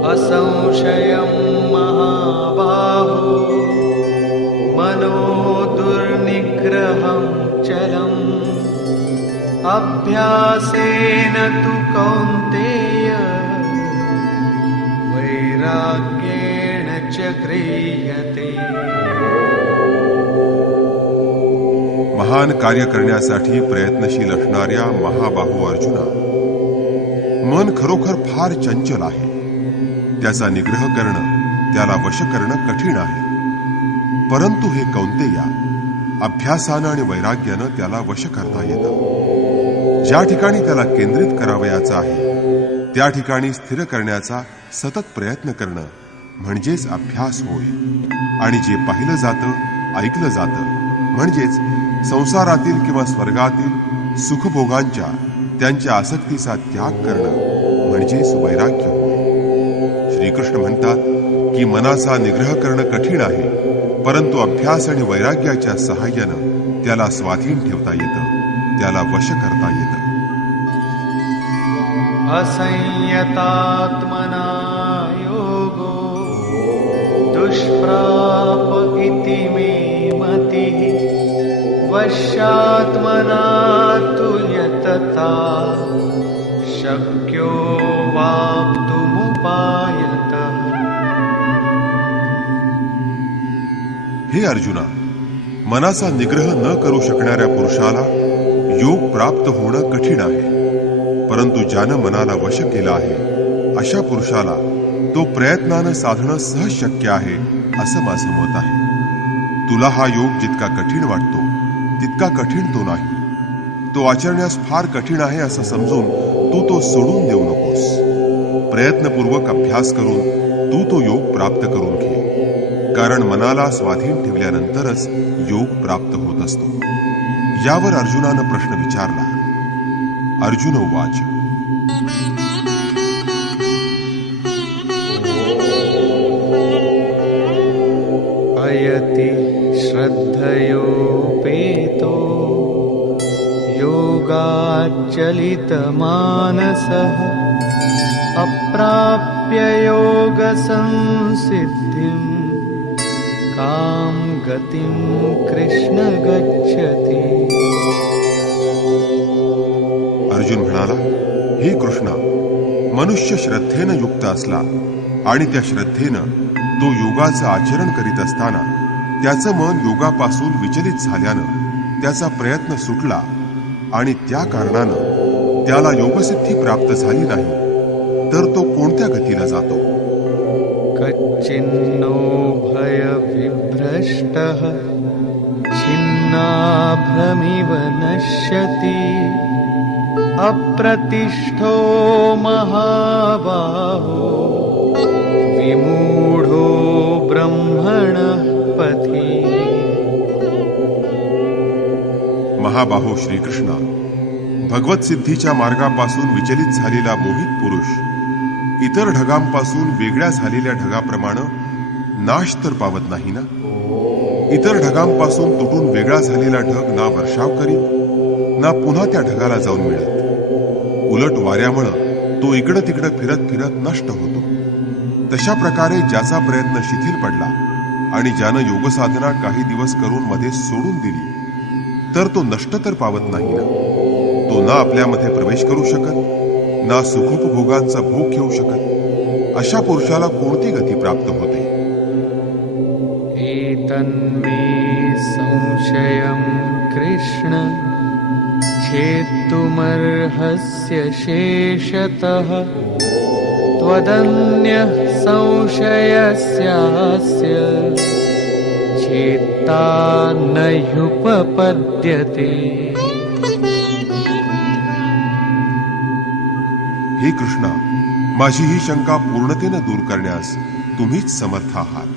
असंशयं महाबाहो मनो दुर्निग्रहं चलम् अभ्यासेन तु कौन्तेय वैराग्येण च गृह्यते। महान कार्य करण्यासाठी प्रयत्नशील असणाऱ्या महाबाहू अर्जुना, मन खरोखर फार चंचल आहे। त्याचा निग्रह करणं, त्याला वश करणं कठीण आहे। परंतु हे कौंतेया, अभ्यासानं आणि वैराग्यानं त्याला वश करता येतं। ज्या ठिकाणी त्याला केंद्रित करावयाचं आहे त्या ठिकाणी स्थिर करण्याचा सतत प्रयत्न करणं म्हणजेच अभ्यास होय। आणि जे पाहिलं जातं, ऐकलं जातं, म्हणजेच संसारातील किंवा स्वर्गातील सुखभोगांच्या त्यांच्या आसक्तीचा त्याग करणं म्हणजेच वैराग्य होय. श्रीकृष्ण म्हणतात की मनाचा निग्रह करणं कठीण आहे, परंतु अभ्यास आणि वैराग्याच्या सहाय्यानं त्याला स्वाधीन ठेवता येतं, त्याला वश करता येतं. असंयतात्मना योगो दुष्प्राप इति मे मतिः वश्यात्मना तु यतता शक्यो वाप्तुमुपायतः. हे अर्जुना, मनाचा निग्रह न करू शकणाऱ्या पुरुषाला योग प्राप्त होणं कठीण आहे, परंतु ज्यानं मनाला वश केलं आहे अशा पुरुषाला तो प्रयत्नानं साधणं सहज शक्य आहे, असं माझं मत आहे. तुला हा योग जितका कठीण वाटतो तितका कठीण तो नाही. तो आचरण्यास फार कठीण आहे असं समजून तू तो सोडून देऊ नकोस. प्रयत्नपूर्वक अभ्यास करून तू तो योग प्राप्त करून घे, कारण मनाला स्वाधीन ठेवल्यानंतरच योग प्राप्त होत असतो. यावर अर्जुनानं प्रश्न विचारला. अर्जुन उवाच. अयति श्रद्धयोपेतो योगाच्चलितमानसः अप्राप्य योगसंसिद्धिं कां गतिं कृष्ण गच्छति. अर्जुन म्हणाला, हे कृष्णा, मनुष्य श्रद्धेनं युक्त असला आणि त्या श्रद्धेनं तो योगाचं आचरण करीत असताना त्याचं मन योगापासून विचलित झाल्यानं त्याचा प्रयत्न सुटला आणि त्या कारणानं त्याला योगसिद्धी प्राप्त झाली नाही, तर तो कोणत्या गतीला जातो? कच्चिन्नो भयविभ्रष्टः छिन्नाभ्रमिव नश्यति अप्रतिष्ठो महाबाहो विमूढो ब्रह्मणः पथि. महाबाहो श्रीकृष्णा, भगवत सिद्धीच्या मार्गापासून विचलित झालेला मोहित पुरुष इतर ढगांपासून वेगळ्या झालेल्या ढगाप्रमाणे नाश तर पावत नाही ना. इतर ढगांपासून तुटून वेगळा झालेला ढग ना वर्षाव करीत ना पुन्हा त्या ढगाला जाऊन मिळत. उलट वाऱ्यामुळं तो इकडं तिकडं फिरत फिरत नष्ट होतो. तशा प्रकारे ज्याचा प्रयत्न शिथिल पडला आणि ज्यानं योगसाधना काही दिवस करून मध्ये सोडून दिली, तर तो नष्ट तर पावत नाही ना. तो ना आपल्यामध्ये प्रवेश करू शकत, ना सुखोपभोगांचा भोग घेऊ शकत. अशा पुरुषाला कोणती गती प्राप्त होते? एतन्मे संशयं कृष्ण छेत्तुमर्हस्य शेषतः त्वदन्यः संशयस्यास्य चेत्ता न ह्युपपद्यते. हे कृष्णा, माझी ही शंका पूर्णतेनं दूर करण्यास तुम्हीच समर्थ आहात.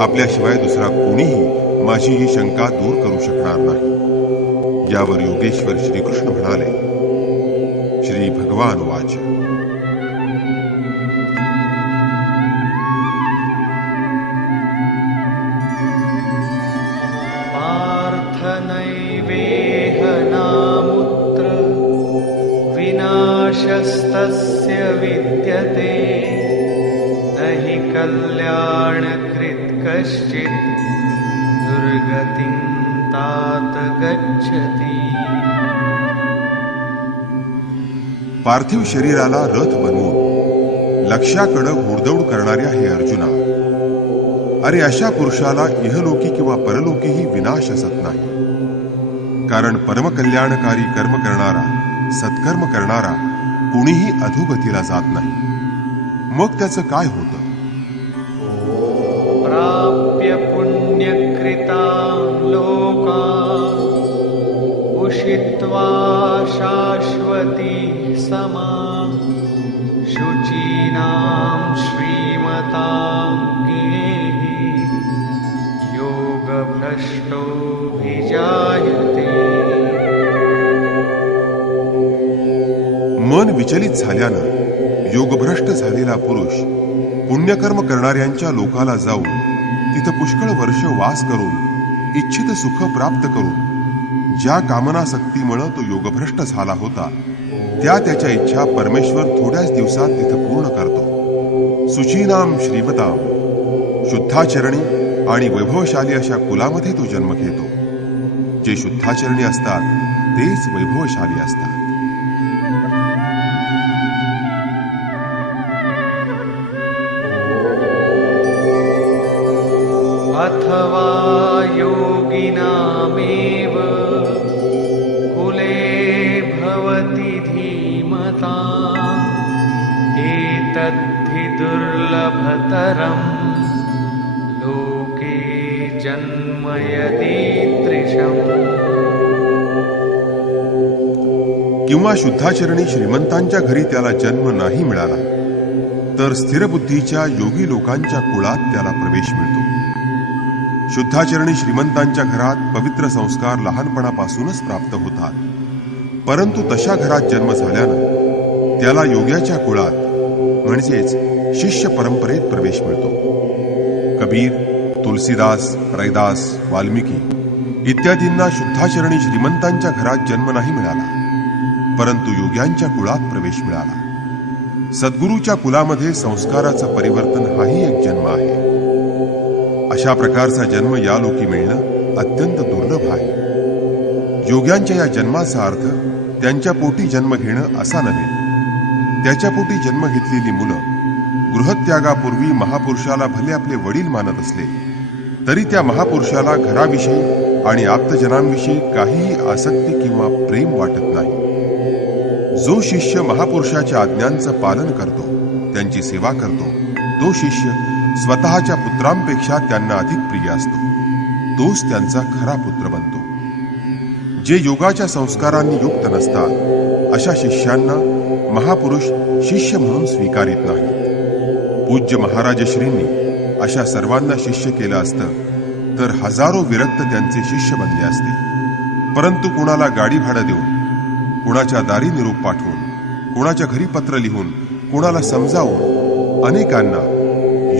आपल्याशिवाय दुसरा कोणीही माझी ही शंका दूर करू शकणार नाही. यावर योगेश्वर श्रीकृष्ण म्हणाले. श्री भगवान वाच. पार्थनैवेह नामुत्र विनाशस्तस्य विद्यते न हि कल्याणकृत् कश्चित् दुर्गतिं तात गच्छति. पार्थिव शरीराला रथ बनवून लक्ष्याकडे घोडदौड करणाऱ्या हे अर्जुना, अरे अशा पुरुषाला इहलोकी किंवा परलोकीही विनाश असत नाही. कारण परमकल्याणकारी कर्म करणारा, सत्कर्म करणारा कुणीही अधोगतीला जात नाही. मग त्याचं काय होतं? प्राप्य पुण्यकृतां लोकान् उषित्वा शाश्वती समा शुचीनां श्रीमतां गेहि योगभ्रष्टोऽभिजायते. विचलित झाल्यानं योगभ्रष्ट झालेला पुरुष पुण्यकर्म करणाऱ्यांच्या लोकाला जाऊन तिथं पुष्कळ वर्ष वास करून इच्छित सुख प्राप्त करून ज्या कामनाशक्तीमुळे तो योगभ्रष्ट झाला होता त्या त्याच्या इच्छा परमेश्वर थोड्याच दिवसात तिथं पूर्ण करतो. सुचीनाम श्रीमताम, शुद्धाचरणी आणि वैभवशाली अशा कुलामध्ये तो जन्म घेतो. जे शुद्धाचरणी असतात तेच वैभवशाली असतात. अथवा योगिनामेव कुले भवति धीमता एतद्धि दुर्लभतरं लोके जन्म यदीदृशम्. किंवा शुद्धाचरणी श्रीमंतांच्या घरी त्याला जन्म नाही मिळाला तर स्थिरबुद्धीच्या योगी लोकांच्या कुळात त्याला प्रवेश मिळतो. शुद्धाचरणी श्रीमंतांच्या घरात पवित्र संस्कार लहानपणापासूनच प्राप्त होतात, परंतु तशा घरात जन्म झाल्यानं त्याला योग्याच्या कुळात म्हणजेच शिष्य परंपरेत प्रवेश मिळतो. कबीर, तुलसीदास, रैदास, वाल्मिकी इत्यादींना शुद्धाचरणी श्रीमंतांच्या घरात जन्म नाही मिळाला, परंतु योग्यांच्या कुळात प्रवेश मिळाला. सद्गुरूच्या कुलामध्ये संस्काराचं परिवर्तन हाही एक जन्म आहे. अशा प्रकारचा जन्म या लोकी मिळणं अत्यंत दुर्लभ आहे. योग्यांच्या या जन्माचा अर्थ त्यांच्या पोटी जन्म घेणं असा नव्हे. त्याच्या पोटी जन्म घेतलेली मुलं गृहत्यागापूर्वी महापुरुषाला भले आपले वडील मानत असले तरी त्या महापुरुषाला घराविषयी आणि आप्तजनांविषयी काहीही आसक्ती किंवा प्रेम वाटत नाही. जो शिष्य महापुरुषाच्या आज्ञांचं पालन करतो, त्यांची सेवा करतो, तो शिष्य स्वतःच्या पुत्रांपेक्षा त्यांना अधिक प्रिय असतो. तोच त्यांचा खरा पुत्र बनतो. जे योगाच्या संस्कारांनी युक्त नसतात अशा शिष्यांना महापुरुष शिष्य म्हणून स्वीकारित नाहीत. पूज्य महाराजश्रींनी अशा सर्वांना शिष्य केलं असतं तर हजारो विरक्त त्यांचे शिष्य बनले असते. परंतु कुणाला गाडी भाडं देऊन, कुणाच्या दारी निरोप पाठवून, कुणाच्या घरी पत्र लिहून, कुणाला समजावून अनेकांना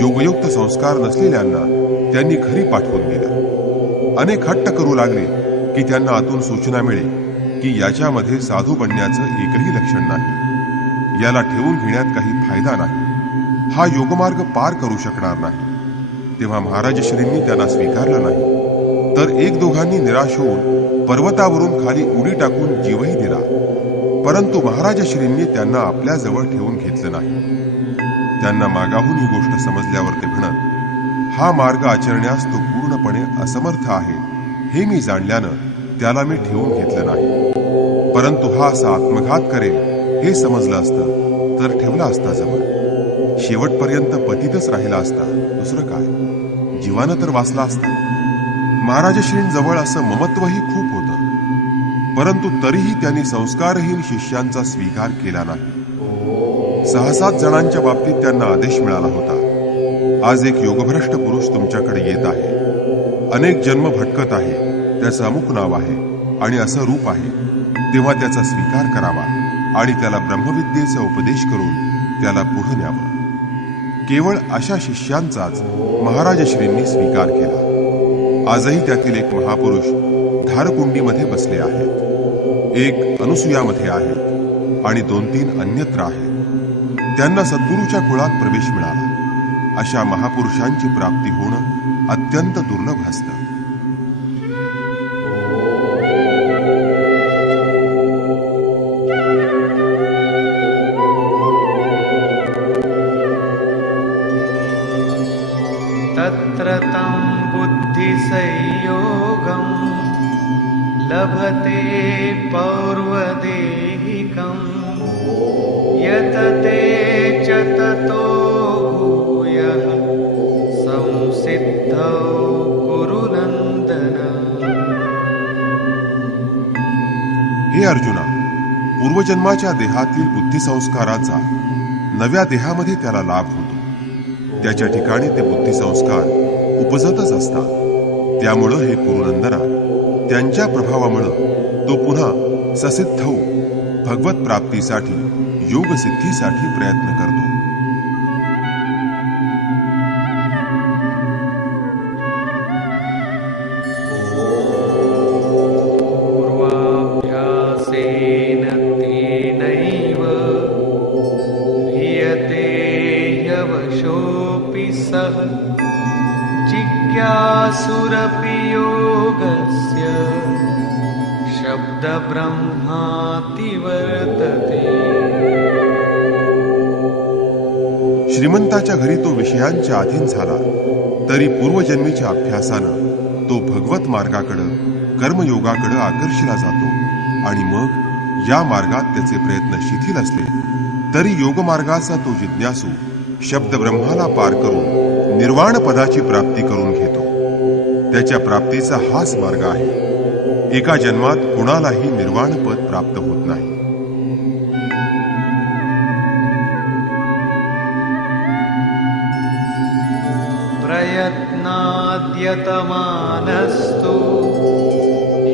योगयुक्त संस्कार नसलेल्यांना त्यांनी घरी पाठवून दिलं. अनेक हट्ट करू लागले की त्यांना आतून सूचना मिळे की याच्यामध्ये साधू बनण्याचं एकही लक्षण नाही, याला ठेवून घेण्यात काही फायदा नाही, हा योगमार्ग पार करू शकणार नाही. तेव्हा महाराजश्रींनी त्यांना स्वीकारलं नाही, तर एक दोघांनी निराश होऊन पर्वतावरून खाली उडी टाकून जीवही दिला. परंतु महाराजश्रींनी त्यांना आपल्या जवळ ठेवून घेतलं नाही. त्यांना मागाहून ही गोष्ट समजल्यावर ते म्हणत, हा मार्ग आचरण्यास तो पूर्णपणे असमर्थ आहे हे मी जाणल्यानं त्याला मी ठेवून घेतलं नाही. परंतु हा असा आत्मघात करेल हे समजलं असतं तर ठेवला असता जवळ. शेवटपर्यंत पतितच राहिला असता, दुसरं काय, जीवानं तर वाचला असता. महाराजश्रींजवळ असं ममत्वही खूप होतं, परंतु तरीही त्यांनी संस्कारहीन शिष्यांचा स्वीकार केला नाही. 6-7 जणांच्या बाबतीत त्यांना आदेश मिळाला होता, आज एक योगभ्रष्ट पुरुष तुमच्याकडे येत आहे, अनेक जन्म भटकत आहे, त्याचं अमुक नाव आहे आणि असं रूप आहे, तेव्हा त्याचा स्वीकार करावा आणि त्याला ब्रह्मविद्येचा उपदेश करून त्याला पुढे न्यावं. केवळ अशा शिष्यांचाच महाराजश्रींनी स्वीकार केला. आजही त्यातील एक महापुरुष धारकुंडीमध्ये बसले आहेत, एक अनुसूयामध्ये आहेत आणि 2-3 अन्यत्र आहेत. त्यांना सद्गुरूच्या कुळात प्रवेश मिळाला. अशा महापुरुषांची प्राप्ती होणं अत्यंत दुर्लभ असतं. तत्र तं बुद्धिसंयोगं लभते पौर्वदेहिकं यत ते च ततो भूयः संसिद्धौ कुरु नन्दन. हे अर्जुना, पूर्वजन्माच्या देहातील बुद्धिसंस्काराचा नव्या देहामध्ये त्याला लाभ होतो. त्याच्या ठिकाणी ते बुद्धिसंस्कार उपजतच असतात. त्यामुळं हे कुरुनंदना, त्यांच्या प्रभावामुळं तो पुन्हा ससिद्ध भगवत प्राप्तीसाठी योग सिद्धीसाठी प्रयत्न करतो. पूर्वाभ्यासेन तेनैव ह्रियते ह्यवशोऽपि सः जिज्ञासुरपि योगस्य शब्दब्रह्माति वर्तते. श्रीमंताच्या घरी तो विषयांच्या अधीन झाला तरी पूर्वजन्मीच्या अभ्यासानं तो भगवत मार्गाकडे कर्मयोगाकडे आकर्षिला जातो आणि मग या मार्गात त्याचे प्रयत्न शिथिल असले तरी योगमार्गाचा तो जिज्ञासू शब्द ब्रह्माला पार करून निर्वाण पदाची प्राप्ती करून घेतो. त्याच्या प्राप्तीचा हाच मार्ग आहे. एका जन्मात कुणालाही निर्वाण पद प्राप्त होत नाही. प्रयत्नाद्यतमानस्तु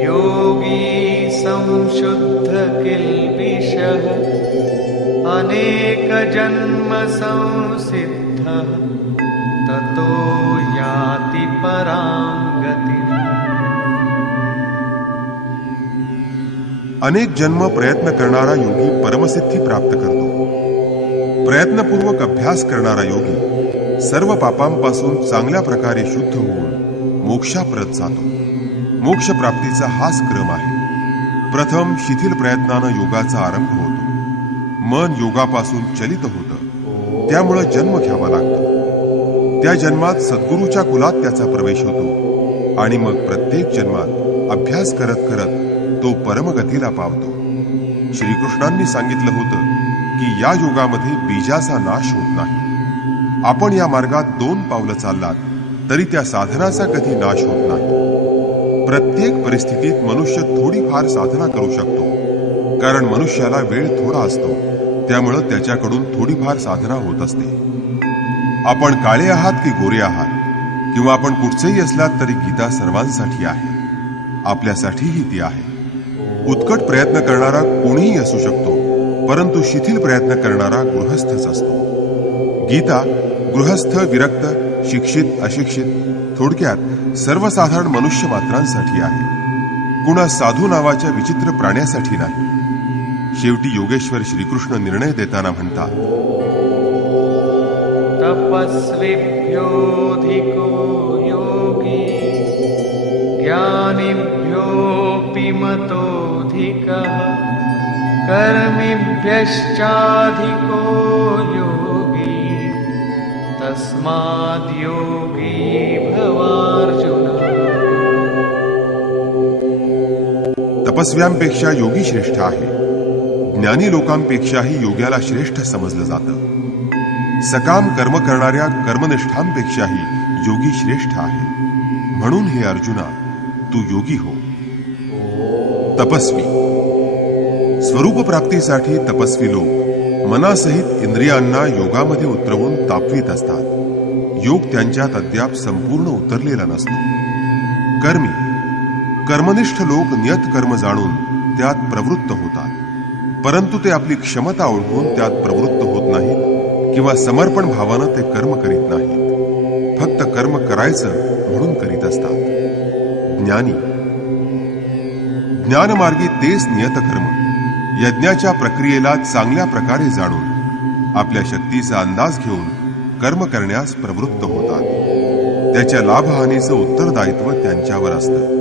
योगी संशुद्ध किल्बिषः अनेकजन्म संसिद्धः ततो याति परां गतिम्. अनेक जन्म प्रयत्न करणारा योगी परमसिद्धी प्राप्त करतो. प्रयत्नपूर्वक अभ्यास करणारा योगी सर्व पापांपासून चांगल्या प्रकारे शुद्ध होऊन मोक्षाप्रत जातो. मोक्ष प्राप्तीचा हाच क्रम आहे. प्रथम शिथिल प्रयत्नानं योगाचा आरंभ होतो. मन योगापासून चलित होतं, त्यामुळे जन्म घ्यावा लागतो. त्या जन्मात सद्गुरूच्या कुलात त्याचा प्रवेश होतो आणि मग प्रत्येक जन्मात अभ्यास करत करत तो परमगतीला पावतो. श्रीकृष्णांनी सांगितलं होतं की या योगामध्ये बीजाचा नाश होत नाही. आपण या मार्गात 2 पावलं चाललात तरी त्या साधनाचा कधी नाश होत नाही. प्रत्येक परिस्थितीत मनुष्य थोडीफार साधना करू शकतो, कारण मनुष्याला वेळ थोडा असतो, त्यामुळे त्याच्याकडून थोडीफार साधना होत असते. आपण काळे आहात की गोरे आहात किंवा आपण कुठचेही असलात तरी गीता सर्वांसाठी आहे. आपल्यासाठीही ती आहे. उत्कट प्रयत्न करणारा कोणीही असू शकतो, परंतु शिथिल प्रयत्न करणारा गृहस्थच असतो. गीता गृहस्थ, विरक्त, शिक्षित, अशिक्षित, थोडक्यात सर्वसाधारण मनुष्य मात्रांसाठी आहे. कुणा साधू नावाच्या विचित्र प्राण्यासाठी नाही. शेवटी योगेश्वर श्रीकृष्ण निर्णय देताना म्हणतात, तपस्विभ्योऽधिको योगी ज्ञानिभ्योऽपि मतोऽधिकः कर्मिभ्यश्चाधिको योगी तस्माद्योगी भवार्जुन. तपस्व्यांपेक्षा योगी श्रेष्ठ आहे. ज्ञानी लोकांपेक्षाही योग्याला श्रेष्ठ समजलं जातं. सकाम कर्म करणाऱ्या कर्मनिष्ठांपेक्षाही योगी श्रेष्ठ आहे. म्हणून हे अर्जुना, तू योगी हो. तपस्वी स्वरूप प्राप्तीसाठी तपस्वी लोक मनासहित इंद्रियांना योगामध्ये उतरवून तापवीत असतात. योग त्यांच्यात अद्याप संपूर्ण उतरलेला नसतो. कर्मी कर्मनिष्ठ लोक नियत कर्म जाणून त्यात प्रवृत्त होतात, परंतु ते आपली क्षमता ओळखून त्यात प्रवृत्त होत नाहीत किंवा समर्पण भावानं ते कर्म करीत नाहीत. फक्त कर्म करायचं म्हणून करीत असतात. ज्ञानी ज्ञानमार्गी तेच नियत कर्म यज्ञाच्या प्रक्रियेला चांगल्या प्रकारे जाणून आपल्या शक्तीचा अंदाज घेऊन कर्म करण्यास प्रवृत्त होतात. त्याच्या लाभहानीचं उत्तरदायित्व त्यांच्यावर असतं.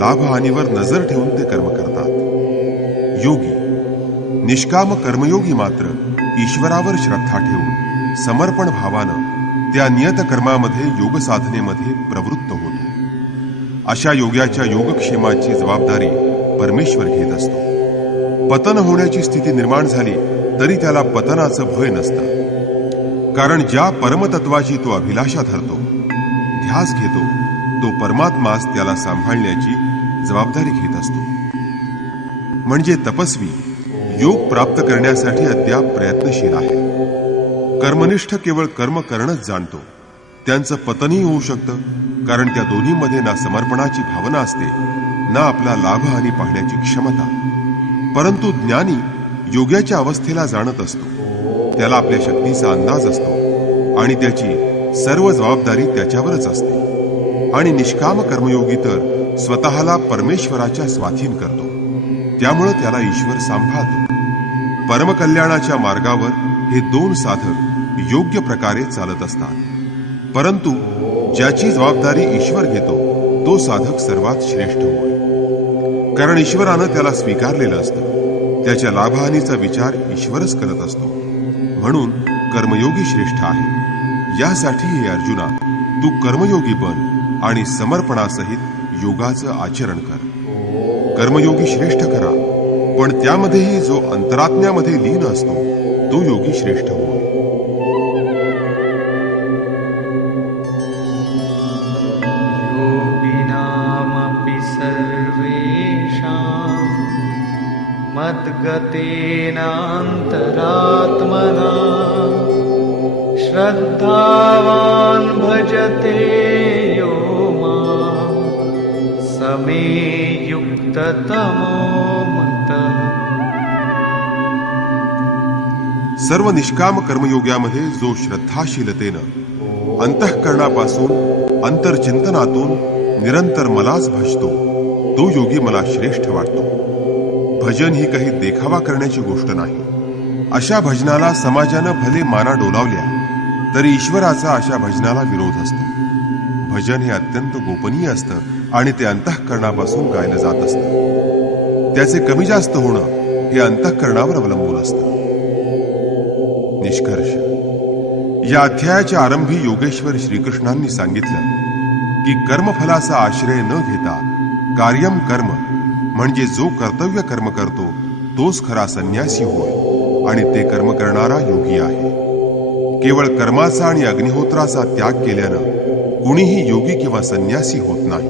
लाभहानीवर नजर ठेवून ते कर्म करतात. योगी निष्काम कर्मयोगी मात्र ईश्वरावर श्रद्धा ठेवून समर्पण भावानं त्या नियत कर्मामध्ये योग साधनेमध्ये प्रवृत्त होतो. अशा योग्याच्या योगक्षेमाची जबाबदारी परमेश्वर घेत असतो. पतन होण्याची स्थिती निर्माण झाली तरी त्याला पतनाचं भय नसतं, कारण ज्या परमतत्वाची तो अभिलाषा धरतो, ध्यास घेतो, तो परमात्माच त्याला सांभाळण्याची जबाबदारी घेत असतो. म्हणजे तपस्वी योग प्राप्त करण्यासाठी अद्याप प्रयत्नशील आहे. कर्मनिष्ठ केवळ कर्म करणंच जाणतो. त्यांचं पतनही होऊ शकतं, कारण त्या दोन्हीमध्ये ना समर्पणाची भावना असते, ना आपला लाभहानी पाहण्याची क्षमता. परंतु ज्ञानी योग्याच्या अवस्थेला जाणत असतो. त्याला आपल्या शक्तीचा अंदाज असतो आणि त्याची सर्व जबाबदारी त्याच्यावरच असते. आणि निष्काम कर्मयोगी तर स्वतःला परमेश्वराच्या स्वाधीन करतो. त्यामुळे त्याला ईश्वर सांभाळतो. परमकल्याणाच्या मार्गावर हे दोन साधक योग्य प्रकारे चालत असतात. परंतु ज्याची जबाबदारी ईश्वर घेतो तो साधक सर्वात श्रेष्ठ होय. कारण ईश्वरानं त्याला स्वीकारलेलं असतं. त्याच्या लाभहानीचा विचार ईश्वरच करत असतो. म्हणून कर्मयोगी श्रेष्ठ आहे. यासाठी हे अर्जुना, तू कर्मयोगी बन आणि समर्पणासहित योगाचं आचरण कर. कर्मयोगी श्रेष्ठ खरा, पण त्यामध्येही जो अंतरात्म्यामध्ये लीन असतो तो योगी श्रेष्ठ होय. योगिनामपि सर्वेषां मद्गतेनान्तरात्मना श्रद्धावान् भजते यो मां समे युक्ततमो मतः. सर्व निष्काम कर्मयोग्यामध्ये जो श्रद्धाशीलतेनं अंतःकरणापासून अंतर्चिंतनातून निरंतर मलाच भजतो तो योगी मला श्रेष्ठ वाटतो. भजन ही काही देखावा करण्याची गोष्ट नाही. अशा भजनाला समाजानं भले माना डोलावल्या तरी ईश्वराचा अशा भजनाला विरोध असतो. भजन हे अत्यंत गोपनीय असतं आणि ते अंतःकरणापासून गायलं जात असतं. त्याचे कमी जास्त होणं हे अंतःकरणावर अवलंबून असतं. निष्कर्ष, या अध्यायाच्या आरंभी योगेश्वर श्रीकृष्णांनी सांगितलं की कर्मफलाचा आश्रय न घेता कार्यम कर्म म्हणजे जो कर्तव्य कर्म करतो तोच खरा संन्यासी होय आणि ते कर्म करणारा योगी आहे. केवळ कर्माचा आणि अग्निहोत्राचा त्याग केल्यानं कुणीही योगी किंवा संन्यासी होत नाही.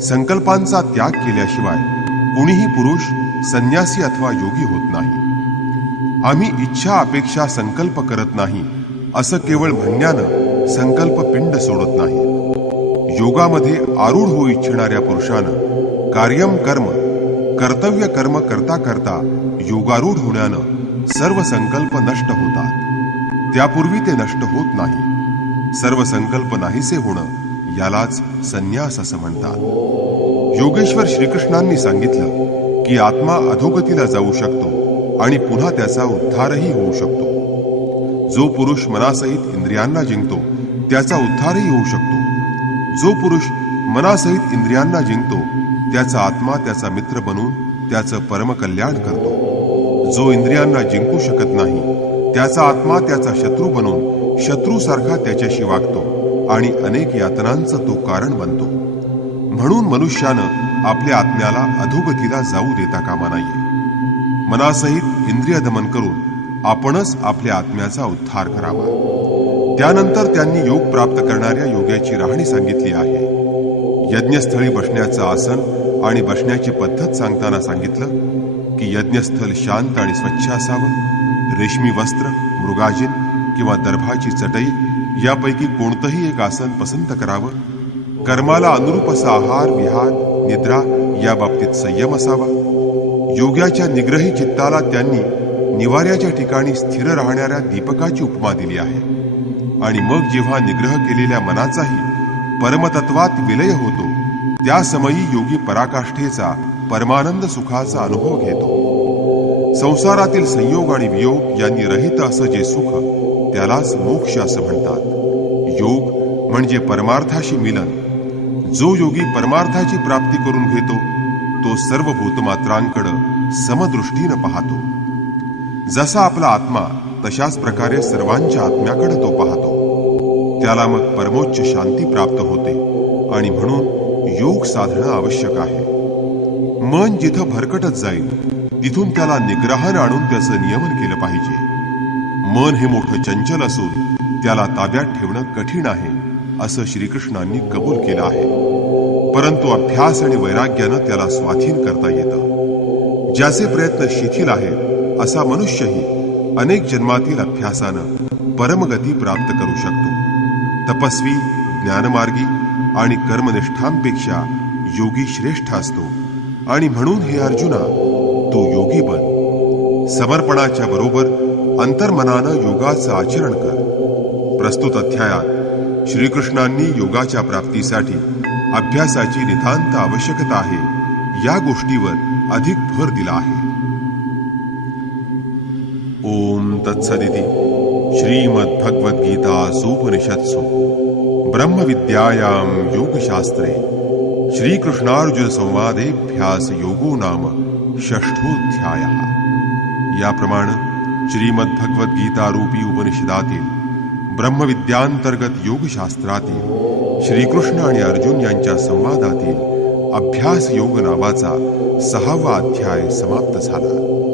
संकल्पांचा त्याग केल्याशिवाय कुणीही पुरुष संन्यासी अथवा योगी होत नाही. आम्ही इच्छा अपेक्षा संकल्प करत नाही असं केवळ म्हणण्यानं संकल्प पिंड सोडत नाही. योगामध्ये आरूढ होऊ इच्छिणाऱ्या पुरुषानं कार्यम कर्म कर्तव्य कर्म करता करता योगारूढ होण्यानं सर्व संकल्प नष्ट होतात. त्यापूर्वी ते नष्ट होत नाही. सर्व संकल्प नाहीसे होणं यालाच संन्यास असं म्हणतात. योगेश्वर श्रीकृष्णांनी सांगितलं की आत्मा अधोगतीला जाऊ शकतो आणि पुन्हा त्याचा उद्धारही होऊ शकतो. जो पुरुष मनासहित इंद्रियांना जिंकतो त्याचा उद्धारही होऊ शकतो. जो पुरुष मनासहित इंद्रियांना जिंकतो त्याचा आत्मा त्याचा मित्र बनून त्याचं परमकल्याण करतो. जो इंद्रियांना जिंकू शकत नाही त्याचा आत्मा त्याचा शत्रू बनून शत्रूसारखा त्याच्याशी वागतो आणि अनेक यातनांचं तो कारण बनतो. म्हणून मनुष्यानं आपल्या आत्म्याला अधोगतीला जाऊ देता कामा नये. मनासहित इंद्रिय दमन करून आपणच आपल्या आत्म्याचा उद्धार करावा. त्यानंतर त्यांनी योग प्राप्त करणाऱ्या योग्याची राहणी सांगितली आहे. यज्ञस्थळी बसण्याचं आसन आणि बसण्याची पद्धत सांगताना सांगितलं की यज्ञस्थल शांत आणि स्वच्छ असावं. रेशमी वस्त्र, मृगाजिन किंवा दर्भाची चटई यापैकी कोणतंही एक आसन पसंत करावं. कर्माला अनुरूप असा आहार, विहार, निद्रा या बाबतीत संयम असावा. योग्याच्या निग्रही चित्ताला त्यांनी निवाऱ्याच्या ठिकाणी स्थिर राहणाऱ्या दीपकाची उपमा दिली आहे. आणि मग जेव्हा निग्रह केलेल्या मनाचाही परमतत्वात विलय होतो त्या समयी योगी पराकाष्ठेचा परमानंद सुखाचा अनुभव घेतो. संसारातील संयोग आणि वियोग यांनी रहित असं जे सुख त्यालाच मोक्ष असं म्हणतात. योग म्हणजे परमार्थाशी मिलन. जो योगी परमार्थाची प्राप्ती करून घेतो तो सर्व भूतमात्रांकडे समदृष्टीनं पाहतो. जसा आपला आत्मा तशाच प्रकारे सर्वांच्या आत्म्याकडे तो पाहतो. त्याला मग परमोच्च शांती प्राप्त होते आणि म्हणून योग साधणं आवश्यक आहे. मन जिथं भरकटत जाईल तिथून त्याला निग्रहानं आणून त्याचं नियमन केलं पाहिजे. मन हे मोठं चंचल असून त्याला ताब्यात ठेवणं कठीण आहे असं श्रीकृष्णांनी कबूल केलं आहे. परंतु अभ्यास आणि वैराग्यानं त्याला स्वाधीन करता येतं. ज्याचे प्रयत्न शिथिल आहेत असा मनुष्यही अनेक जन्मातील अभ्यासानं परमगती प्राप्त करू शकतो. तपस्वी, ज्ञानमार्गी आणि कर्मनिष्ठांपेक्षा योगी श्रेष्ठ असतो. आणि म्हणून हे अर्जुना, तू योगी बन. समर्पणाच्या बरोबर अंतर्मनानं योगाचं आचरण कर. प्रस्तुत अध्यायात श्रीकृष्णांनी योगाच्या प्राप्तीसाठी अभ्यासाची नितांत आवश्यकता आहे या गोष्टीवर अधिक भर दिला आहे. ओम तत्सदिति श्रीमद्भगवद्गीतासूपनिषत्सु ब्रह्मविद्यायां योगशास्त्रे श्रीकृष्णार्जुन संवादेभ्यास योगो नाम षष्ठोऽध्यायः. याप्रमाणे श्रीमद्भगवद्गीता रूपी उपनिषदातील ब्रह्मविद्यांतर्गत योगशास्त्रातील श्रीकृष्ण आणि अर्जुन यांच्या संवादातील अभ्यास योग नावाचा 6वा अध्याय समाप्त झाला.